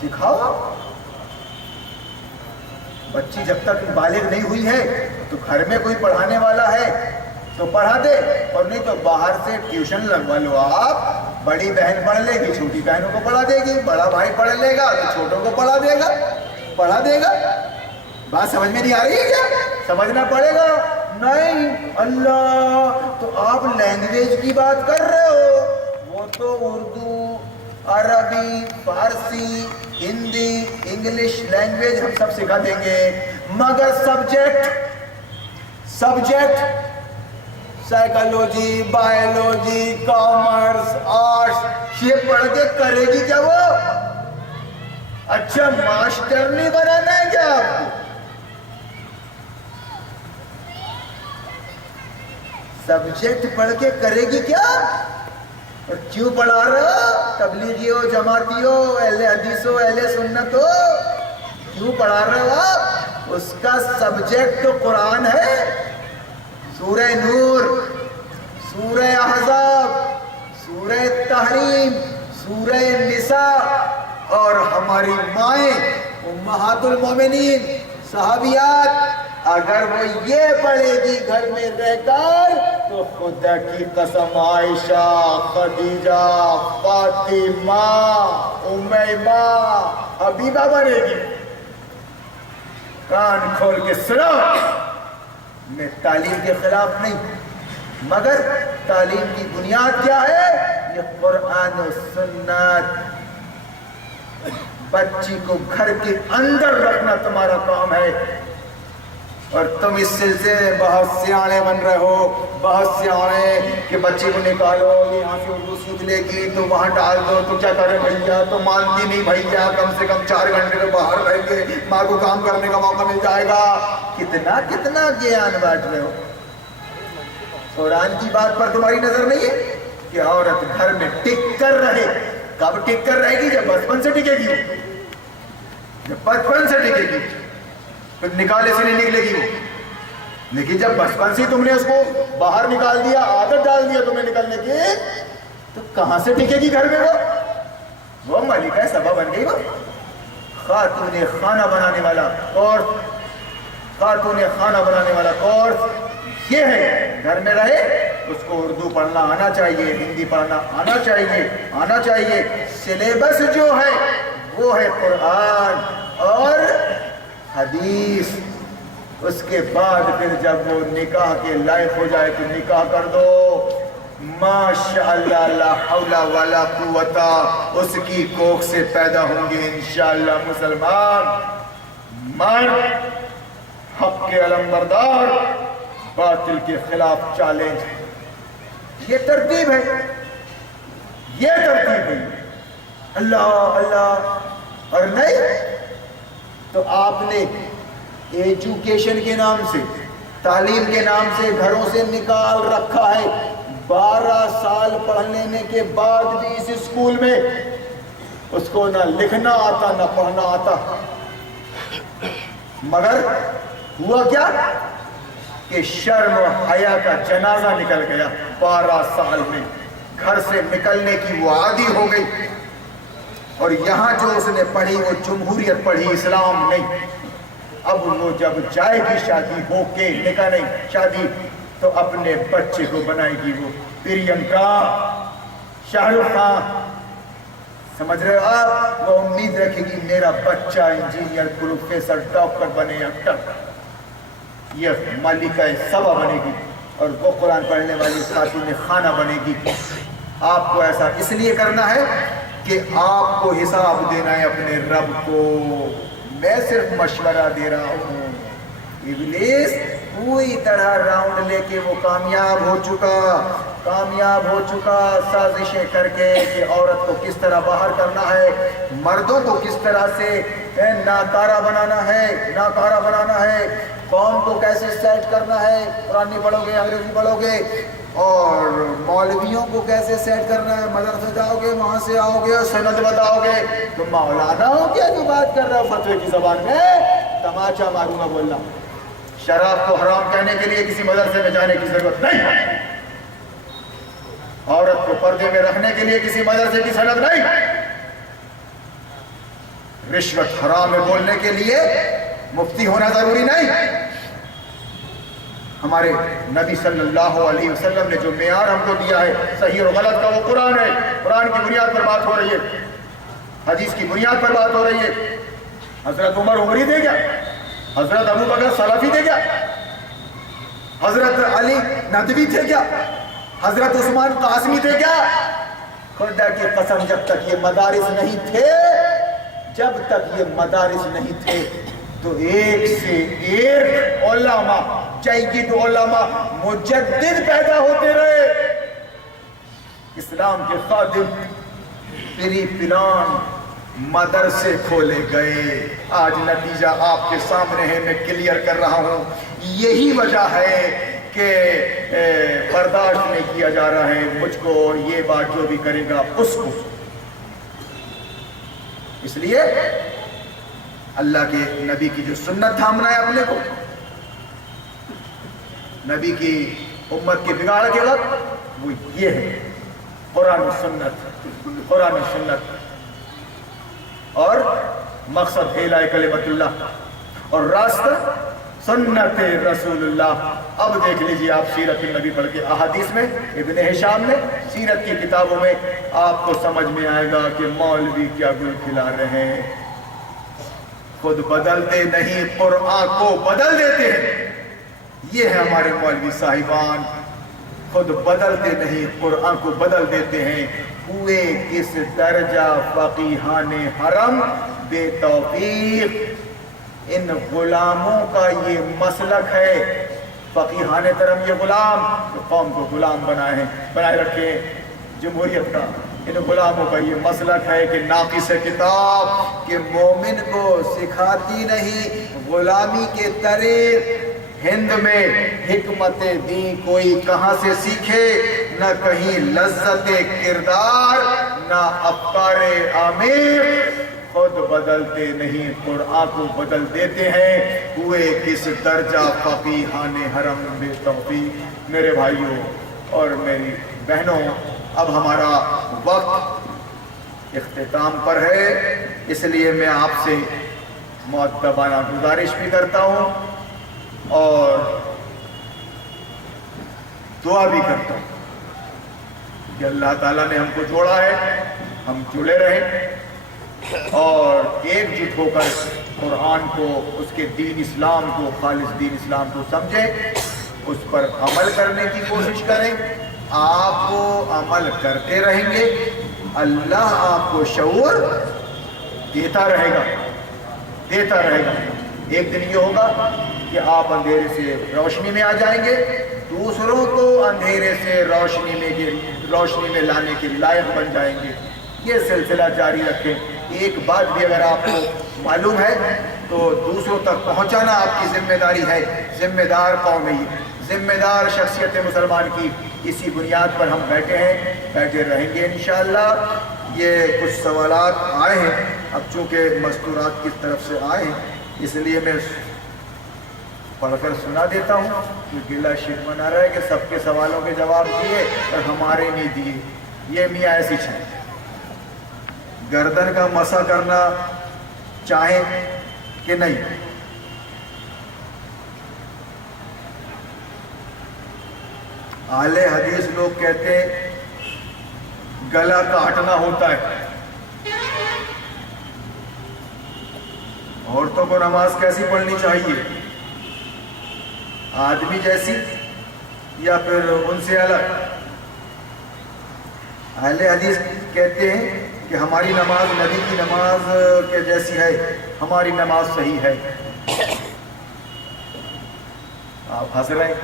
سکھاؤ. بچی جب تک بالغ نہیں ہوئی ہے تو گھر میں کوئی پڑھانے والا ہے تو پڑھا دے، اور نہیں تو باہر سے ٹیوشن لگوا لو. آپ بڑی بہن پڑھ لے گی، چھوٹی بہنوں کو پڑھا دے گی، بڑا بھائی پڑھ لے گا تو چھوٹوں کو پڑھا دے گا. بات سمجھ میں نہیں آ رہی ہے کیا؟ سمجھنا پڑے گا. نہیں اللہ، تو آپ لینگویج کی بات کر رہے ہو، وہ تو اردو، عربی، فارسی، ہندی، انگلش لینگویج ہم سب سکھا دیں گے، مگر subject psychology, biology, commerce, arts یہ پڑھ کے کرے گی کیا وہ؟ اچھا ماسٹر نہیں بنانا ہے کیا آپ کو؟ سبجیکٹ پڑھ کے کرے گی کیا؟ اور کیوں پڑھا رہا ہو؟ تبلیغی ہو، جماعتی ہو، اہل حدیث ہو، اہل سنت ہو، کیوں پڑھا رہے ہو آپ؟ اس کا سبجیکٹ تو قرآن ہے. سورہ نور، سورہ احزاب، سورہ تحریم، سورہ نساء اور ہماری مائیں امہات المومنین صحابیات اگر وہ یہ پڑھے گی گھر میں رہ کر تو خدا کی قسم عائشہ، خدیجہ، فاطمہ، امیمہ، حبیبہ بنے گی۔ کان کھول کے سنو، میں تعلیم کے خلاف نہیں، مگر تعلیم کی بنیاد کیا ہے؟ یہ قرآن و سنت۔ بچی کو گھر کے اندر رکھنا تمہارا کام ہے، اور تم اس سلسلے میں بہت سیانے بن رہے ہو، بہت سیانے کہ بچے کو نکالو، یہاں سے اردو سیکھ لے گی تو وہاں ڈال دو، تو کیا کرے بھیا، تو مانتی نہیں بھیا، کم سے کم 4 گھنٹے تو باہر رہ کے ماں کو کام کرنے کا موقع مل جائے گا۔ کتنا کتنا گیان بانٹ رہے ہو۔ قرآن کی بات پر تمہاری نظر نہیں ہے کہ عورت گھر میں ٹک کر رہے۔ کب ٹک کر رہے گی؟ جب بچپن سے ٹکے گی، جب بچپن سے ٹکے گی، پھر نکالے سے نہیں نکلے گی وہ۔ لیکن جب بچپن سے تم نے اس کو باہر نکال دیا، عادت ڈال دیا تمہیں نکلنے کی، تو کہاں سے ٹکے گی گھر میں وہ ملکہ سبا بن گئی۔ وہ خاتون خانہ بنانے والا کورس، خاتون خانہ بنانے والا کورس یہ ہے، گھر میں رہے، اس کو اردو پڑھنا آنا چاہیے، ہندی پڑھنا آنا چاہیے۔ سلیبس جو ہے وہ ہے قرآن اور حدیث۔ اس کے بعد پھر جب وہ نکاح کے لائق ہو جائے تو نکاح کر دو، ماشاءاللہ، لا حول ولا قوت، اس کی کوکھ سے پیدا ہوں گے انشاءاللہ مسلمان، مرد حق کے علمبردار، باطل کے خلاف چیلنج۔ یہ ترتیب ہے، یہ ترتیب ہے۔ اللہ اللہ، اور نہیں تو آپ نے ایجوکیشن کے نام سے، تعلیم کے نام سے گھروں سے نکال رکھا ہے۔ 12 سال پڑھ لینے کے بعد بھی اس اسکول میں اس کو نہ لکھنا آتا نہ پڑھنا آتا، مگر ہوا کیا کہ شرم و حیا کا جنازہ نکل گیا۔ 12 سال میں گھر سے نکلنے کی وہ عادی ہو گئی، اور یہاں جو اس نے پڑھی وہ جمہوریت پڑھی، اسلام نہیں۔ اب وہ جب جائے گی شادی ہو کے، نکاح نہیں شادی، تو اپنے بچے کو بنائے گی وہ پرینکا، شاہ رخ خان، سمجھ رہے ہو آپ؟ وہ امید رکھے گی میرا بچہ انجینئر، پروفیسر، ڈاکٹر بنے، یہ ملکہ سبا بنے گی، اور وہ قرآن پڑھنے والی خاتون خانہ بنے گی۔ آپ کو ایسا اس لیے کرنا ہے کہ آپ کو حساب دینا ہے اپنے رب کو۔ میں صرف مشورہ دے رہا ہوں۔ ابلیس پوری طرح راؤنڈ لے کے وہ کامیاب ہو چکا سازشیں کر کے کہ عورت کو کس طرح باہر کرنا ہے، مردوں کو کس طرح سے ناکارہ بنانا ہے، قوم کو کیسے سیٹ کرنا ہے، قرآن نہیں پڑھو گے، انگریزی پڑھو گے، اور مولویوں کو کیسے سیٹ کرنا ہے، مدرسے جاؤ گے، وہاں سے آؤ گے اور سند بتاؤ گے۔ تم مولانا ہو کیا جو بات کر رہے ہو فتوے کی زبان میں؟ تماچا ماروں گا بولنا۔ شراب کو حرام کہنے کے لیے کسی مدرسے میں جانے کی ضرورت نہیں، عورت کو پردے میں رکھنے کے لیے کسی مدرسے کی سند نہیں، رشوت حرام ہے بولنے کے لیے مفتی ہونا ضروری نہیں۔ ہمارے نبی صلی اللہ علیہ وسلم نے جو معیار ہم کو دیا ہے صحیح اور غلط کا، وہ قرآن ہے۔ قرآن کی بنیاد پر بات ہو رہی ہے، حدیث کی بنیاد پر بات ہو رہی ہے۔ حضرت عمر عمری دے گیا، حضرت ابو بکر سلفی دے گیا، حضرت علی ندوی تھے کیا، حضرت عثمان قاسمی تھے کیا؟ خدا کی قسم جب تک یہ مدارس نہیں تھے تو ایک سے ایک علماء، جید علماء، مجدد پیدا ہوتے رہے، اسلام کے خادم، پری پلان مدرسے کھولے گئے۔ آج نتیجہ آپ کے سامنے ہے، میں کلیئر کر رہا ہوں۔ یہی وجہ ہے کہ برداشت نہیں کیا جا رہا ہے مجھ کو، یہ بات جو بھی کرے گا اس کو۔ اس لیے اللہ کے نبی کی جو سنت تھامنا ہے اپنے کو، نبی کی امت کے بگاڑ کے وقت وہ یہ ہے قرآن و سنت، قرآن و سنت، اور مقصد اعلاء کلمت اللہ، اور راستہ سنت رسول اللہ۔ اب دیکھ لیجئے آپ سیرت النبی پڑھ کے، احادیث میں، ابن ہشام میں، سیرت کی کتابوں میں آپ کو سمجھ میں آئے گا کہ مولوی کیا گل کھلا رہے ہیں، خود بدلتے نہیں قرآن کو بدل دیتے ہیں۔ یہ ہے ہمارے مولوی صاحبان، خود بدلتے نہیں قرآن کو بدل دیتے ہیں۔ ہوئے کس درجہ فقیہان حرم بے توفیق، ان غلاموں کا یہ مسلک ہے، فقیہان حرم یہ غلام جو قوم کو غلام بنائے رکھے جمہوریت کا، ان غلاموں کا یہ مسلک ہے کہ ناقص کتاب کہ مومن کو سکھاتی نہیں غلامی کے طریق۔ ہند میں حکمت دین کوئی کہاں سے سیکھے، نہ کہیں لذت کردار، نہ افکار عامر، خود بدلتے نہیں قرآن کو بدل دیتے ہیں۔ ہوئے کس درجہ فقیہان حرم بے توفیق۔ میرے بھائیوں اور میری بہنوں، اب ہمارا وقت اختتام پر ہے، اس لیے میں آپ سے مؤدبانہ گزارش بھی کرتا ہوں اور دعا بھی کرتا ہوں کہ اللہ تعالیٰ نے ہم کو جوڑا ہے، ہم جڑے رہیں اور ایک جٹ ہو کر قرآن کو، اس کے دین اسلام کو، خالص دین اسلام کو سمجھیں، اس پر عمل کرنے کی کوشش کریں۔ آپ وہ عمل کرتے رہیں گے، اللہ آپ کو شعور دیتا رہے گا، دیتا رہے گا۔ ایک دن یہ ہوگا کہ آپ اندھیرے سے روشنی میں آ جائیں گے، دوسروں کو اندھیرے سے روشنی میں لانے کے لائق بن جائیں گے۔ یہ سلسلہ جاری رکھیں۔ ایک بات بھی اگر آپ کو معلوم ہے تو دوسروں تک پہنچانا آپ کی ذمہ داری ہے۔ ذمہ دار قوم ہے، ذمہ دار شخصیت مسلمان کی، اسی بنیاد پر ہم بیٹھے ہیں، بیٹھے رہیں گے انشاءاللہ۔ یہ کچھ سوالات آئے ہیں، اب چونکہ مستورات کی طرف سے آئے ہیں اس لیے میں پڑھ کر سنا دیتا ہوں، کیونکہ گلہ شکوہ نہ رہے کہ سب کے سوالوں کے جواب دیے اور ہمارے نہیں دیے۔ یہ میاں ایسی چیز، گردن کا مسح کرنا چاہیں کہ نہیں؟ اہل حدیث لوگ کہتے ہیں گلا کاٹنا ہوتا ہے۔ عورتوں کو نماز کیسی پڑھنی چاہیے؟ آدمی جیسی یا پھر ان سے الگ؟ اہل حدیث کہتے ہیں کہ ہماری نماز نبی کی نماز کے جیسی ہے، ہماری نماز صحیح ہے۔ آپ ہنس رہے ہیں؟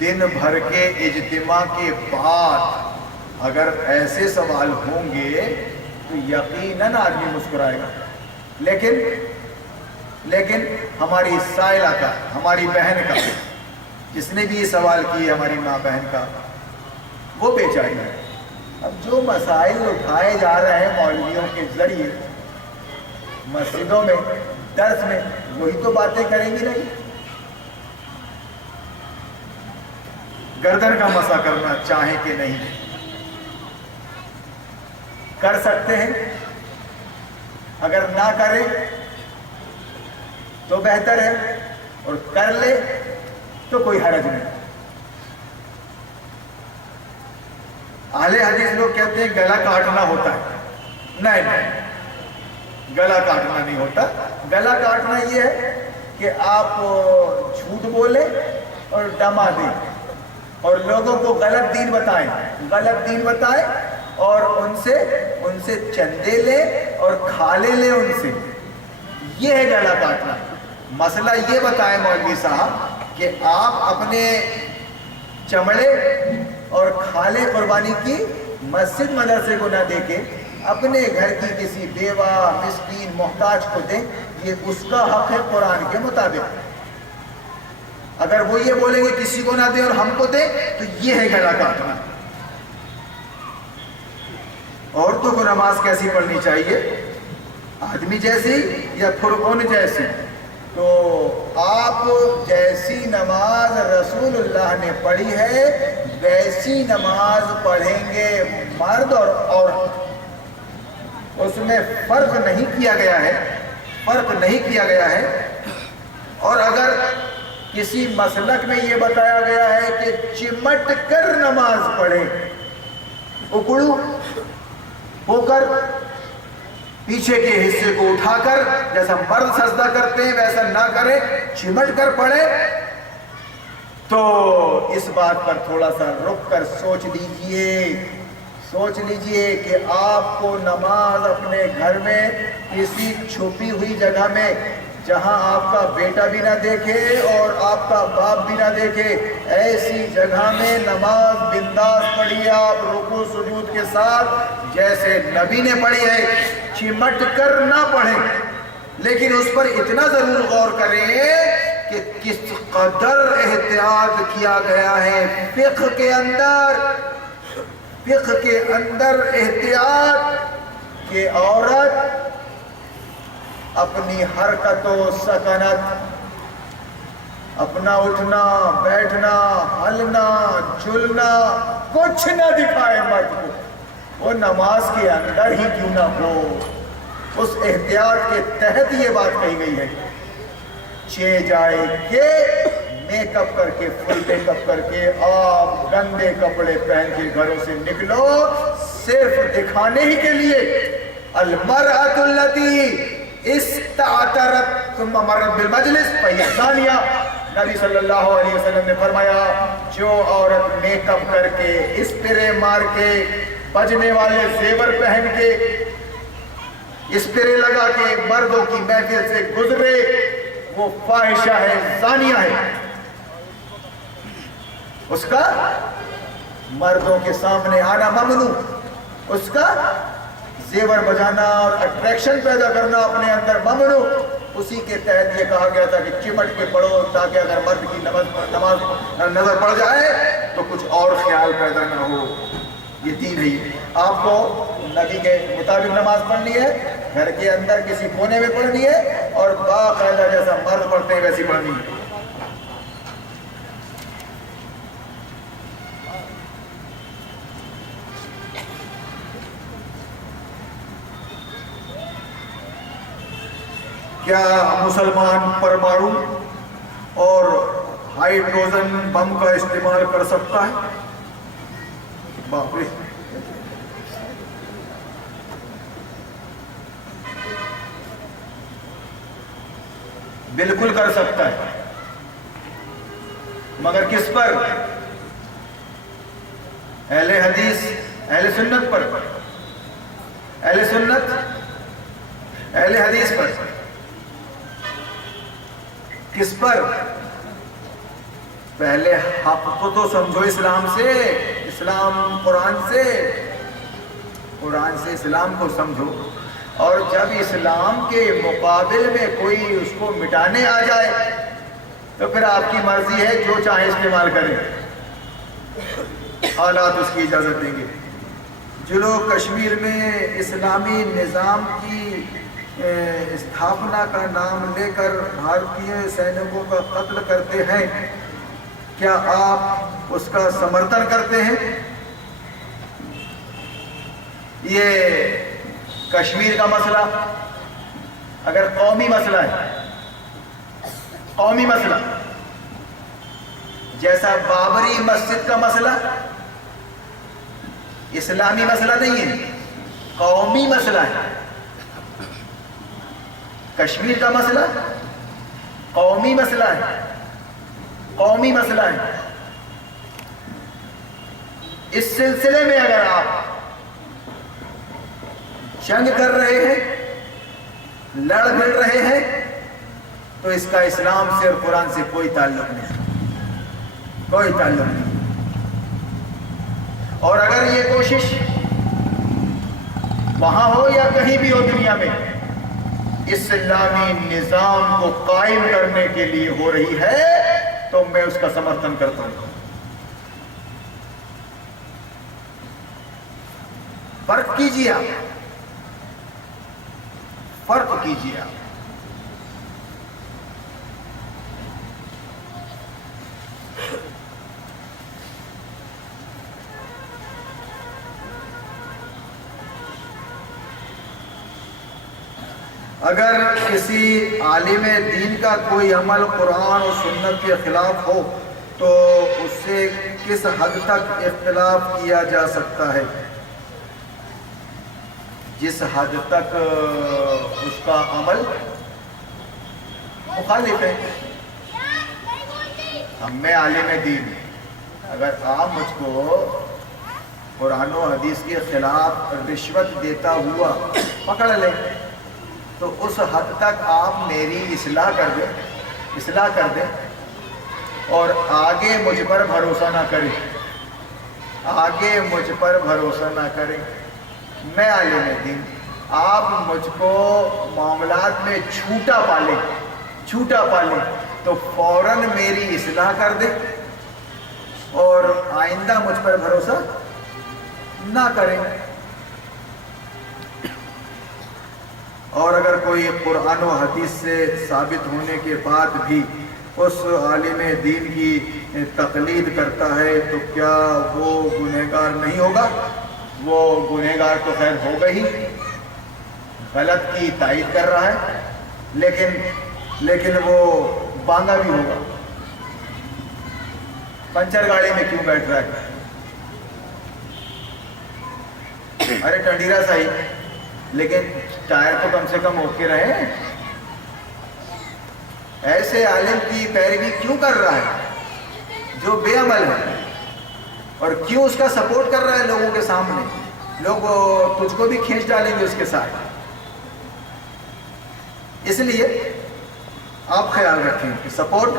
دن بھر کے اجتماع کے بعد اگر ایسے سوال ہوں گے تو یقیناً آدمی مسکرائے گا، لیکن ہماری سائلہ کا، ہماری بہن کا، جس نے بھی یہ سوال کی ہماری ماں بہن کا، وہ بے چاری ہے۔ اب جو مسائل اٹھائے جا رہے ہیں مولویوں کے ذریعے مسجدوں میں، درس میں، وہی تو باتیں کریں گی نہیں۔ گردن کا مسح کرنا چاہیں کہ نہیں؟ کر سکتے ہیں، اگر نہ کریں تو بہتر ہے، اور کر لے تو کوئی حرج نہیں۔ اہل حدیث لوگ کہتے ہیں گلا کاٹنا ہوتا ہے۔ نہیں، گلا کاٹنا نہیں ہوتا۔ گلا کاٹنا یہ ہے کہ آپ جھوٹ بولیں اور ڈما دیں اور لوگوں کو غلط دین بتائیں، اور ان سے چندے لیں اور کھالے لیں ان سے۔ یہ ہے گلا کاٹنا۔ مسئلہ یہ بتائیں مولوی صاحب کہ آپ اپنے چمڑے اور کھالے قربانی کی مسجد مدرسے کو نہ دے کے اپنے گھر کی کسی بیوہ، مسکین، محتاج کو دیں، یہ اس کا حق ہے قرآن کے مطابق۔ اگر وہ یہ بولیں گے کسی کو نہ دیں اور ہم کو دیں تو یہ ہے گلا کاٹنا۔ عورتوں کو نماز کیسی پڑھنی چاہیے؟ آدمی جیسی یا فرعون جیسی؟ تو آپ جیسی نماز رسول اللہ نے پڑھی ہے ویسی نماز پڑھیں گے مرد اور عورت، اس میں فرق نہیں کیا گیا ہے، فرق نہیں کیا گیا ہے۔ اور اگر کسی مسلک میں یہ بتایا گیا ہے کہ چمٹ کر نماز پڑھے، اکڑو ہو کر پیچھے کے حصے کو اٹھا کر جیسا مرد سجدہ کرتے ہیں ویسا نہ کرے، چمٹ کر پڑھے، تو اس بات پر تھوڑا سا رک کر سوچ لیجئے کہ آپ کو نماز اپنے گھر میں کسی چھپی ہوئی جگہ میں، جہاں آپ کا بیٹا بھی نہ دیکھے اور آپ کا باپ بھی نہ دیکھے، ایسی جگہ میں نماز بنداس پڑھیے آپ رکوع سجود کے ساتھ جیسے نبی نے پڑھی ہے، چمٹ کر نہ پڑھیں، لیکن اس پر اتنا ضرور غور کریں کہ کس قدر احتیاط کیا گیا ہے فقہ کے اندر احتیاط کہ عورت اپنی حرکت و سکنت، اپنا اٹھنا بیٹھنا ہلنا جلنا کچھ نہ دکھائے مرد کو، وہ نماز کے اندر ہی کیوں نہ ہو۔ اس احتیاط کے تحت یہ بات کہی گئی ہے، چے جائے کہ میک اپ کر کے فل میک اپ کر کے آپ گندے کپڑے پہن کے گھروں سے نکلو صرف دکھانے ہی کے لیے۔ المرأة التي استعطرت ثم مرت بالمجلس فهي ثانیہ، نبی صلی اللہ علیہ وسلم نے فرمایا جو عورت میک اپ کر کے اسپرے مار کے بجنے والے زیور پہن کے اسپرے لگا کے مردوں کی محفل سے گزرے وہ فاحشہ ہے، زانیہ ہے، اس کا مردوں کے سامنے آنا ممنوع، اس کا زیور بجانا اور اٹریکشن پیدا کرنا اپنے اندر ممنوع۔ اسی کے تحت یہ کہا گیا تھا کہ چمٹ کے پڑھو تاکہ اگر مرد کی نماز نظر پڑ جائے تو کچھ اور خیال پیدا نہ ہو۔ یہ دین ہے، آپ کو نبی کے مطابق نماز پڑھنی ہے، گھر کے اندر کسی کونے میں پڑھنی ہے اور باقاعدہ جیسا مرد پڑھتے ہیں ویسی پڑھنی ہے۔ کیا مسلمان پرمانو اور ہائیڈروجن بم کا استعمال کر سکتا ہے؟ باپ رے، بالکل کر سکتا ہے، مگر کس پر؟ اہل حدیث اہل سنت پر، اہل سنت اہل حدیث پر۔ کس پر؟ پہلے حق کو تو سمجھو اسلام سے، اسلام قرآن سے، قرآن سے اسلام کو سمجھو، اور جب اسلام کے مقابل میں کوئی اس کو مٹانے آ جائے تو پھر آپ کی مرضی ہے، جو چاہے استعمال کریں، حالات اس کی اجازت دیں گے۔ جو لوگ کشمیر میں اسلامی نظام کی استھاپنا کا نام لے کر بھارتی سینکوں کا قتل کرتے ہیں، کیا آپ اس کا سمرتھن کرتے ہیں؟ یہ کشمیر کا مسئلہ اگر قومی مسئلہ ہے، قومی مسئلہ جیسا بابری مسجد کا مسئلہ اسلامی مسئلہ نہیں ہے، قومی مسئلہ ہے۔ کشمیر کا مسئلہ قومی مسئلہ ہے، قومی مسئلہ ہے۔ اس سلسلے میں اگر آپ جنگ کر رہے ہیں، لڑ بھڑ رہے ہیں، تو اس کا اسلام سے اور قرآن سے کوئی تعلق نہیں، کوئی تعلق نہیں۔ اور اگر یہ کوشش وہاں ہو یا کہیں بھی ہو دنیا میں اسلامی نظام کو قائم کرنے کے لیے ہو رہی ہے تو میں اس کا سمرتھن کرتا ہوں۔ فرق کیجیے آپ، فرق کیجیے آپ۔ اگر کسی عالم دین کا کوئی عمل قرآن و سنت کے خلاف ہو تو اس سے کس حد تک اختلاف کیا جا سکتا ہے؟ جس حد تک اس کا عمل مخالف ہے. میں عالم دین، اگر آپ مجھ کو قرآن و حدیث کے خلاف رشوت دیتا ہوا پکڑ لیں تو اس حد تک آپ میری اصلاح کر دیں اور آگے مجھ پر بھروسہ نہ کریں. میں عالم دین، آپ مجھ کو معاملات میں چھوٹا پالیں تو فوراً میری اصلاح کر دیں اور آئندہ مجھ پر بھروسہ نہ کریں. اور اگر کوئی قرآن و حدیث سے ثابت ہونے کے بعد بھی اس عالم دین کی تقلید کرتا ہے تو کیا وہ گنہگار نہیں ہوگا؟ وہ گنہگار تو خیر ہوگا ہی، غلط کی تائید کر رہا ہے، لیکن وہ بانگا بھی ہوگا. پنچر گاڑی میں کیوں بیٹھ رہا ہے؟ ارے ٹنڈیرا صحیح، لیکن ٹائر تو کم سے کم ہو کے رہے. ایسے عالم کی پیروی کیوں کر رہا ہے جو بے عمل ہے، اور کیوں اس کا سپورٹ کر رہا ہے لوگوں کے سامنے؟ لوگ تجھ کو بھی کھینچ ڈالیں گے اس کے ساتھ. اس لیے آپ خیال رکھیں کہ سپورٹ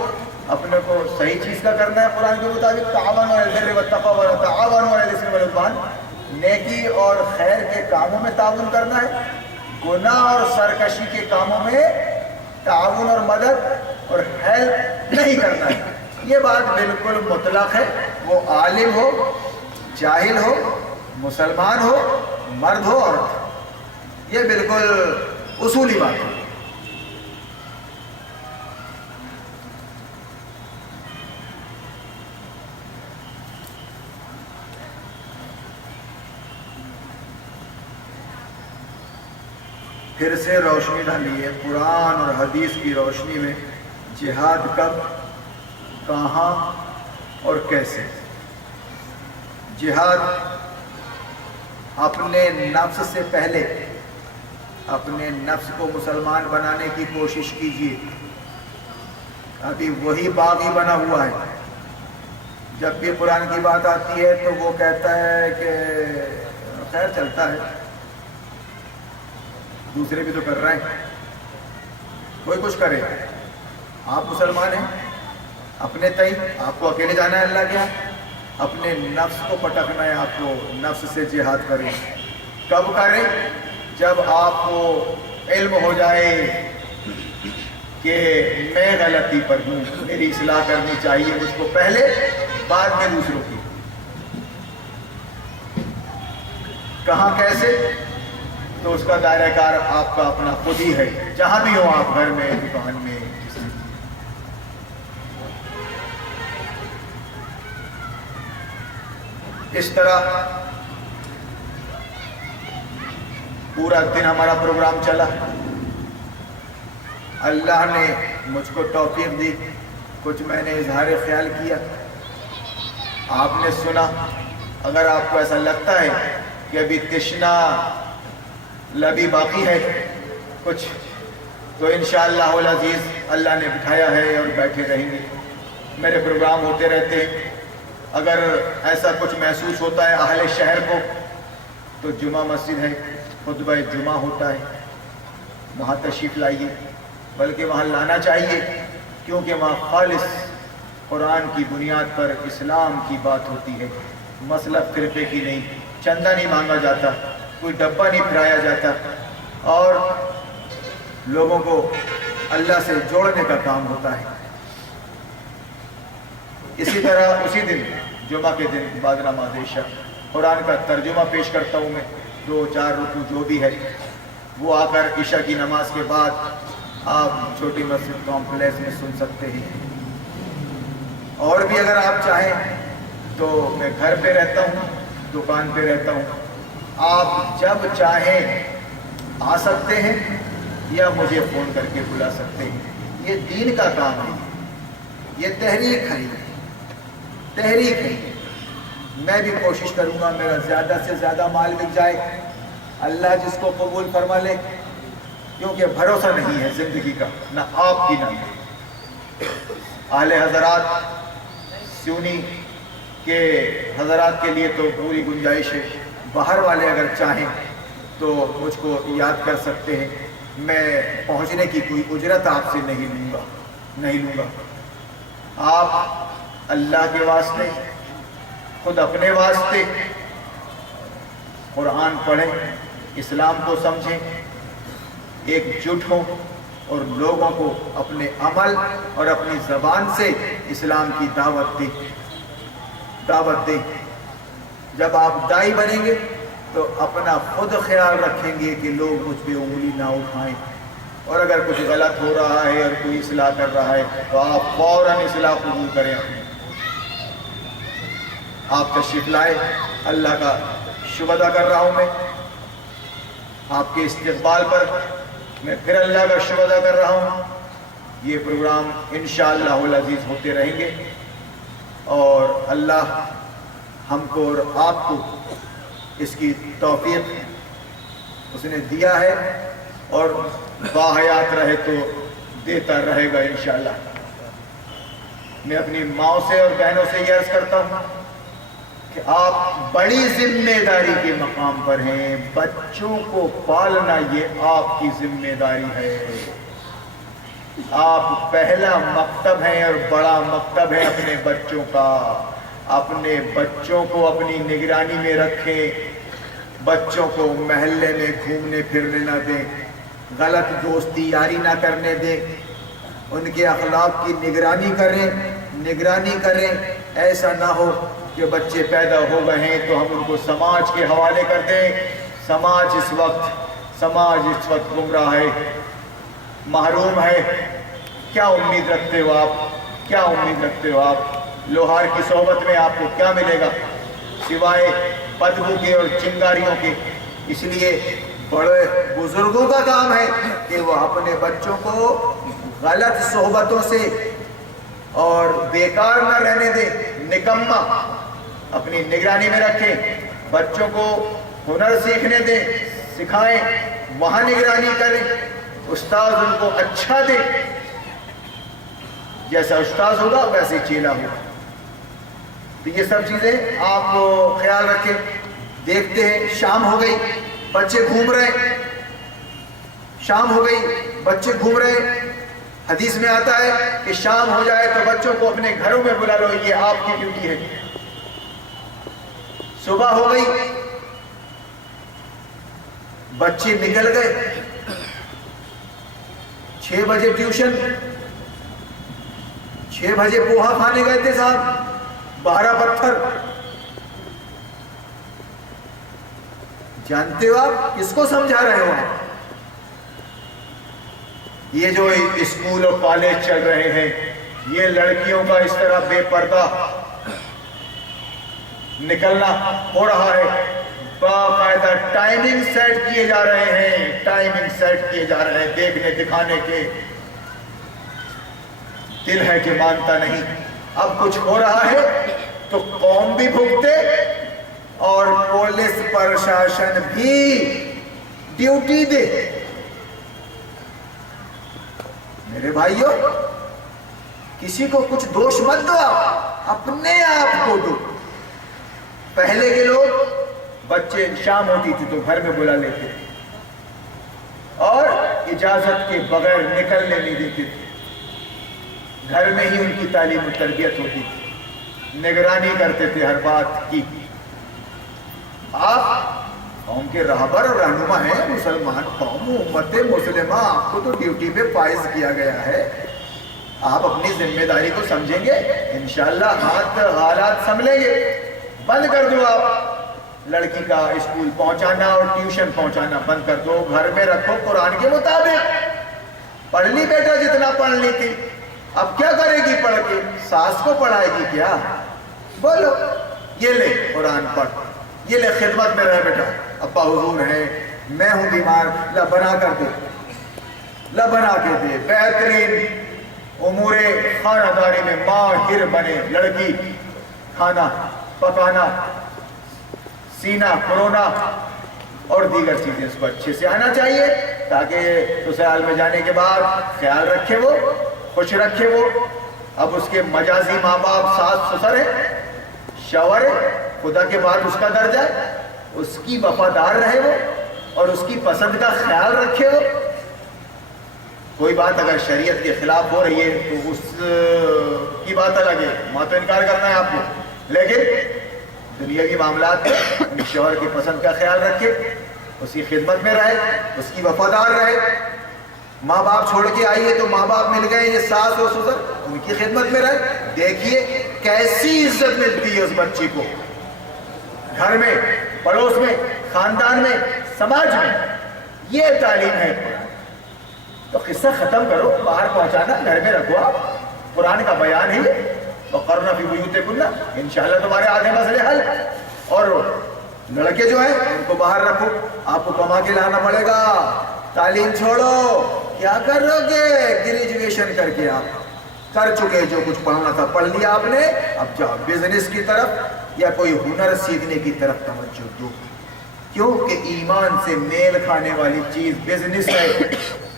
اپنے کو صحیح چیز کا کرنا ہے. قرآن کے مطابق تعاونوا علی البر والتقوی ولا تعاونوا علی الاثم والعدوان، نیکی اور خیر کے کاموں میں تعاون کرنا ہے، گناہ اور سرکشی کے کاموں میں تعاون اور مدد اور ہیلپ نہیں کرنا ہے. یہ بات بالکل مطلق ہے، وہ عالم ہو، جاہل ہو، مسلمان ہو، مرد ہو، عورت، یہ بالکل اصولی بات ہے. پھر سے روشنی ڈالیے قرآن اور حدیث کی روشنی میں، جہاد کب، کہاں اور کیسے؟ جہاد اپنے نفس سے پہلے اپنے نفس کو مسلمان بنانے کی کوشش کیجیے. ابھی وہی باغی بنا ہوا ہے. جب بھی قرآن کی بات آتی ہے تو وہ کہتا ہے کہ خیر چلتا ہے، دوسرے بھی تو کر رہے ہیں، کوئی کچھ کرے. آپ مسلمان ہیں، اپنے تئیں آپ کو اکیلے جانا ہے اللہ کے ہاں، اپنے نفس کو پٹکنا ہے آپ کو، نفس سے جہاد کریں. کب کریں؟ جب آپ کو علم ہو جائے کہ میں غلطی پر ہوں، میری اصلاح کرنی چاہیے مجھ کو پہلے، بعد میں دوسروں کی. کہاں کیسے؟ تو اس کا دائرہ کار آپ کا اپنا خود ہی ہے، جہاں بھی ہو آپ، گھر میں، دکان میں. اس طرح پورا دن ہمارا پروگرام چلا. اللہ نے مجھ کو توفیق دی، کچھ میں نے اظہار خیال کیا، آپ نے سنا. اگر آپ کو ایسا لگتا ہے کہ ابھی تشنا لبی باقی ہے کچھ، تو انشاءاللہ العزیز اللہ نے بٹھایا ہے اور بیٹھے رہیں گے. میرے پروگرام ہوتے رہتے ہیں. اگر ایسا کچھ محسوس ہوتا ہے اہل شہر کو تو جمعہ مسجد ہے، خطبہ جمعہ ہوتا ہے، وہاں تشریف لائیے. بلکہ وہاں لانا چاہیے، کیونکہ وہاں خالص قرآن کی بنیاد پر اسلام کی بات ہوتی ہے. مسلک فرقے کی نہیں، چندہ نہیں مانگا جاتا، کوئی ڈبہ نہیں پھرایا جاتا، اور لوگوں کو اللہ سے جوڑنے کا کام ہوتا ہے. اسی طرح اسی دن جمعہ کے دن بعد نماز عشاء قرآن کا ترجمہ پیش کرتا ہوں میں، 2-4 رکوع جو بھی ہے وہ آ کر عشاء کی نماز کے بعد آپ چھوٹی مسجد کمپلیکس میں سن سکتے ہیں. اور بھی اگر آپ چاہیں تو میں گھر پہ رہتا ہوں، دکان پہ رہتا ہوں، آپ جب چاہیں آ سکتے ہیں یا مجھے فون کر کے بلا سکتے ہیں. یہ دین کا کام ہے, یہ تحریک ہے, تحریک ہے. میں بھی کوشش کروں گا میرا زیادہ سے زیادہ مال بک جائے, اللہ جس کو قبول فرما لے, کیونکہ بھروسہ نہیں ہے زندگی کا, نہ آپ کی نہ میری. اعلی حضرات سیونی کے حضرات کے لیے تو پوری گنجائش ہے, باہر والے اگر چاہیں تو مجھ کو یاد کر سکتے ہیں. میں پہنچنے کی کوئی اجرت آپ سے نہیں لوں گا. آپ اللہ کے واسطے, خود اپنے واسطے قرآن پڑھیں, اسلام کو سمجھیں, ایک جٹ ہوں اور لوگوں کو اپنے عمل اور اپنی زبان سے اسلام کی دعوت دیں. جب آپ دائی بنیں گے تو اپنا خود خیال رکھیں گے کہ لوگ مجھ پہ انگلی نہ اٹھائیں, اور اگر کچھ غلط ہو رہا ہے اور کوئی اصلاح کر رہا ہے تو آپ فوراً اصلاح قبول کریں. آپ تشریف لائے, اللہ کا شکر ادا کر رہا ہوں میں آپ کے استقبال پر. میں پھر اللہ کا شکر ادا کر رہا ہوں. یہ پروگرام انشاءاللہ العزیز ہوتے رہیں گے, اور اللہ ہم کو اور آپ کو اس کی توفیق اس نے دیا ہے, اور باحیات رہے تو دیتا رہے گا انشاءاللہ. میں اپنی ماؤں سے اور بہنوں سے یہ عرض کرتا ہوں کہ آپ بڑی ذمہ داری کے مقام پر ہیں. بچوں کو پالنا یہ آپ کی ذمہ داری ہے. آپ پہلا مکتب ہیں اور بڑا مکتب ہے اپنے بچوں کا. اپنے بچوں کو اپنی نگرانی میں رکھیں, بچوں کو محلے میں گھومنے پھرنے نہ دیں, غلط دوستی یاری نہ کرنے دیں, ان کے اخلاق کی نگرانی کریں. ایسا نہ ہو کہ بچے پیدا ہو گئے ہیں تو ہم ان کو سماج کے حوالے کر دیں. سماج اس وقت گمراہ ہے, محروم ہے. کیا امید رکھتے ہو آپ؟ لوہار کی صحبت میں آپ کو کیا ملے گا سوائے بدبو کے اور چنگاریوں کے؟ اس لیے بڑے بزرگوں کا کام ہے کہ وہ اپنے بچوں کو غلط صحبتوں سے اور بیکار نہ رہنے دیں, نکما اپنی نگرانی میں رکھیں. بچوں کو ہنر سیکھنے دیں, سکھائیں, وہاں نگرانی کریں. استاد ان کو اچھا دے, جیسا استاد ہوگا ویسے چیلا ہوگا. تو یہ سب چیزیں آپ خیال رکھیں. دیکھتے ہیں شام ہو گئی, بچے گھوم رہے. حدیث میں آتا ہے کہ شام ہو جائے تو بچوں کو اپنے گھروں میں بلا لو, یہ آپ کی ڈیوٹی ہے. صبح ہو گئی, بچے نکل گئے, 6 بجے ٹیوشن, 6 بجے پوہا کھانے گئے تھے صاحب, 12 پتھر. جانتے ہو آپ کس کو سمجھا رہے ہو آپ؟ یہ جو اسکول اور کالج چل رہے ہیں, یہ لڑکیوں کا اس طرح بے پردہ نکلنا ہو رہا ہے. باقاعدہ ٹائمنگ سیٹ کیے جا رہے ہیں, دیکھنے دکھانے کے. دل ہے کہ مانتا نہیں. اب کچھ ہو رہا ہے تو قوم بھی بھگتے اور پولیس پرشاسن بھی ڈیوٹی دے. میرے بھائیوں, کسی کو کچھ دوش مت دو, اپنے آپ کو دو. پہلے کے لوگ بچے شام ہوتی تھی تو گھر میں بلا لیتے اور اجازت کے بغیر نکلنے نہیں دیتے تھے. گھر میں ہی ان کی تعلیم و تربیت ہوتی تھی, نگرانی کرتے تھے ہر بات کی. آپ قوم کے رہبر اور رہنما ہیں, مسلمان قوم, امت مسلمہ, آپ کو تو ڈیوٹی پہ فائز کیا گیا ہے. آپ اپنی ذمہ داری کو سمجھیں گے انشاءاللہ, حالات سنبھلیں گے. بند کر دو آپ لڑکی کا اسکول پہنچانا اور ٹیوشن پہنچانا بند کر دو. گھر میں رکھو قرآن کے مطابق. پڑھ لی بیٹا جتنا پڑھ لی تھی, اب کیا کرے گی پڑھ کے؟ ساس کو پڑھائے گی کیا؟ بولو یہ لے قرآن پڑھ, یہ لے خدمت میں رہ بیٹا, ابا حضور ہے, میں ہوں بیمار, لا بنا کر دے. بنا کے دے، بہترین امور خانہ داری میں ماہر بنے، لڑکی کھانا پکانا، سینا پرونا اور دیگر چیزیں اس کو اچھے سے آنا چاہیے، تاکہ سسرال میں جانے کے بعد خیال رکھے، وہ خوش رکھے۔ وہ اب اس کے مجازی ماں باپ ساس سسر ہے، شوہر ہے، خدا کے بعد اس کا درجہ ہے، اس کی وفادار رہے وہ اور اس کی پسند کا خیال رکھے وہ۔ کوئی بات اگر شریعت کے خلاف ہو رہی ہے تو اس کی بات الگ ہے، ماں تو انکار کرنا ہے آپ کو، لیکن دنیا کی معاملات میں شوہر کی پسند کا خیال رکھے، اس کی خدمت میں رہے، اس کی وفادار رہے۔ ماں باپ چھوڑ کے آئیے تو ماں باپ مل گئے، یہ ساس اور سسر، ان کی خدمت میں رہے۔ دیکھیے کیسی عزت ملتی ہے اس بچی کو، گھر میں، پڑوس میں، خاندان میں، سماج میں۔ یہ تعلیم ہے۔ تو قصہ ختم کرو، باہر پہنچانا گھر میں رکھو۔ آپ قرآن کا بیان ہے، وَقَرْنَ فِي بُيُوتِكُنَّ، انشاءاللہ تمہارے آدھے مسئلے حل۔ اور لڑکے جو ہیں ان کو باہر رکھو، آپ کو کما کے لانا پڑے گا۔ تعلیم چھوڑو، کیا کر رہو گے؟ گریجویشن کر کے آپ کر چکے، جو کچھ پڑھنا تھا پڑھ لیا آپ نے، اب جاؤ بزنس کی طرف یا کوئی ہنر سیکھنے کی طرف توجہ دو، کیونکہ ایمان سے میل کھانے والی چیز بزنس ہے،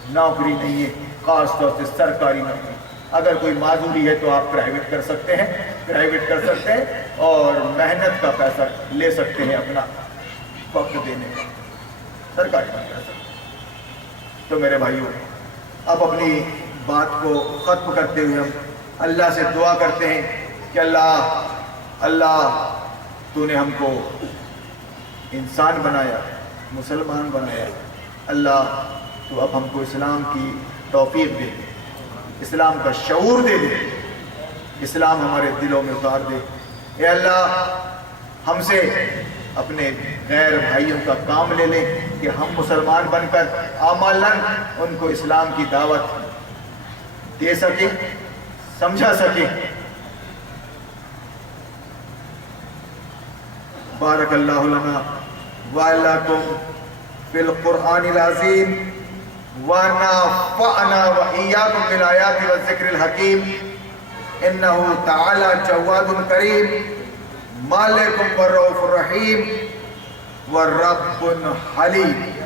نوکری نہیں ہے، خاص طور سے سرکاری نوکری۔ اگر کوئی معذوری ہے تو آپ پرائیویٹ کر سکتے ہیں، اور محنت کا پیسہ لے سکتے ہیں اپنا وقت دینے کا، سرکاری نہیں کر سکتے۔ تو میرے بھائیوں، اب اپنی بات کو ختم کرتے ہوئے ہم اللہ سے دعا کرتے ہیں کہ اللہ تو نے ہم کو انسان بنایا، مسلمان بنایا، اللہ تو اب ہم کو اسلام کی توفیق دے، اسلام کا شعور دے، اسلام ہمارے دلوں میں اتار دے۔ اے اللہ، ہم سے اپنے غیر بھائیوں کا کام لے لیں کہ ہم مسلمان بن کر عملاً ان کو اسلام کی دعوت دے سکیں، سمجھا سکیں۔ بارک اللہ لنا وَلَكُمْ فِي الْقُرْآنِ الْعَظِيمِ وَنَفَعْنَا وَإِيَّاكُمْ بِالْآيَاتِ وَالذِّكْرِ الْحَكِيمِ إِنَّهُ تَعَالَى جَوَّادٌ كَرِيمٌ مالک الرؤوف الرحیم والرب حلیم۔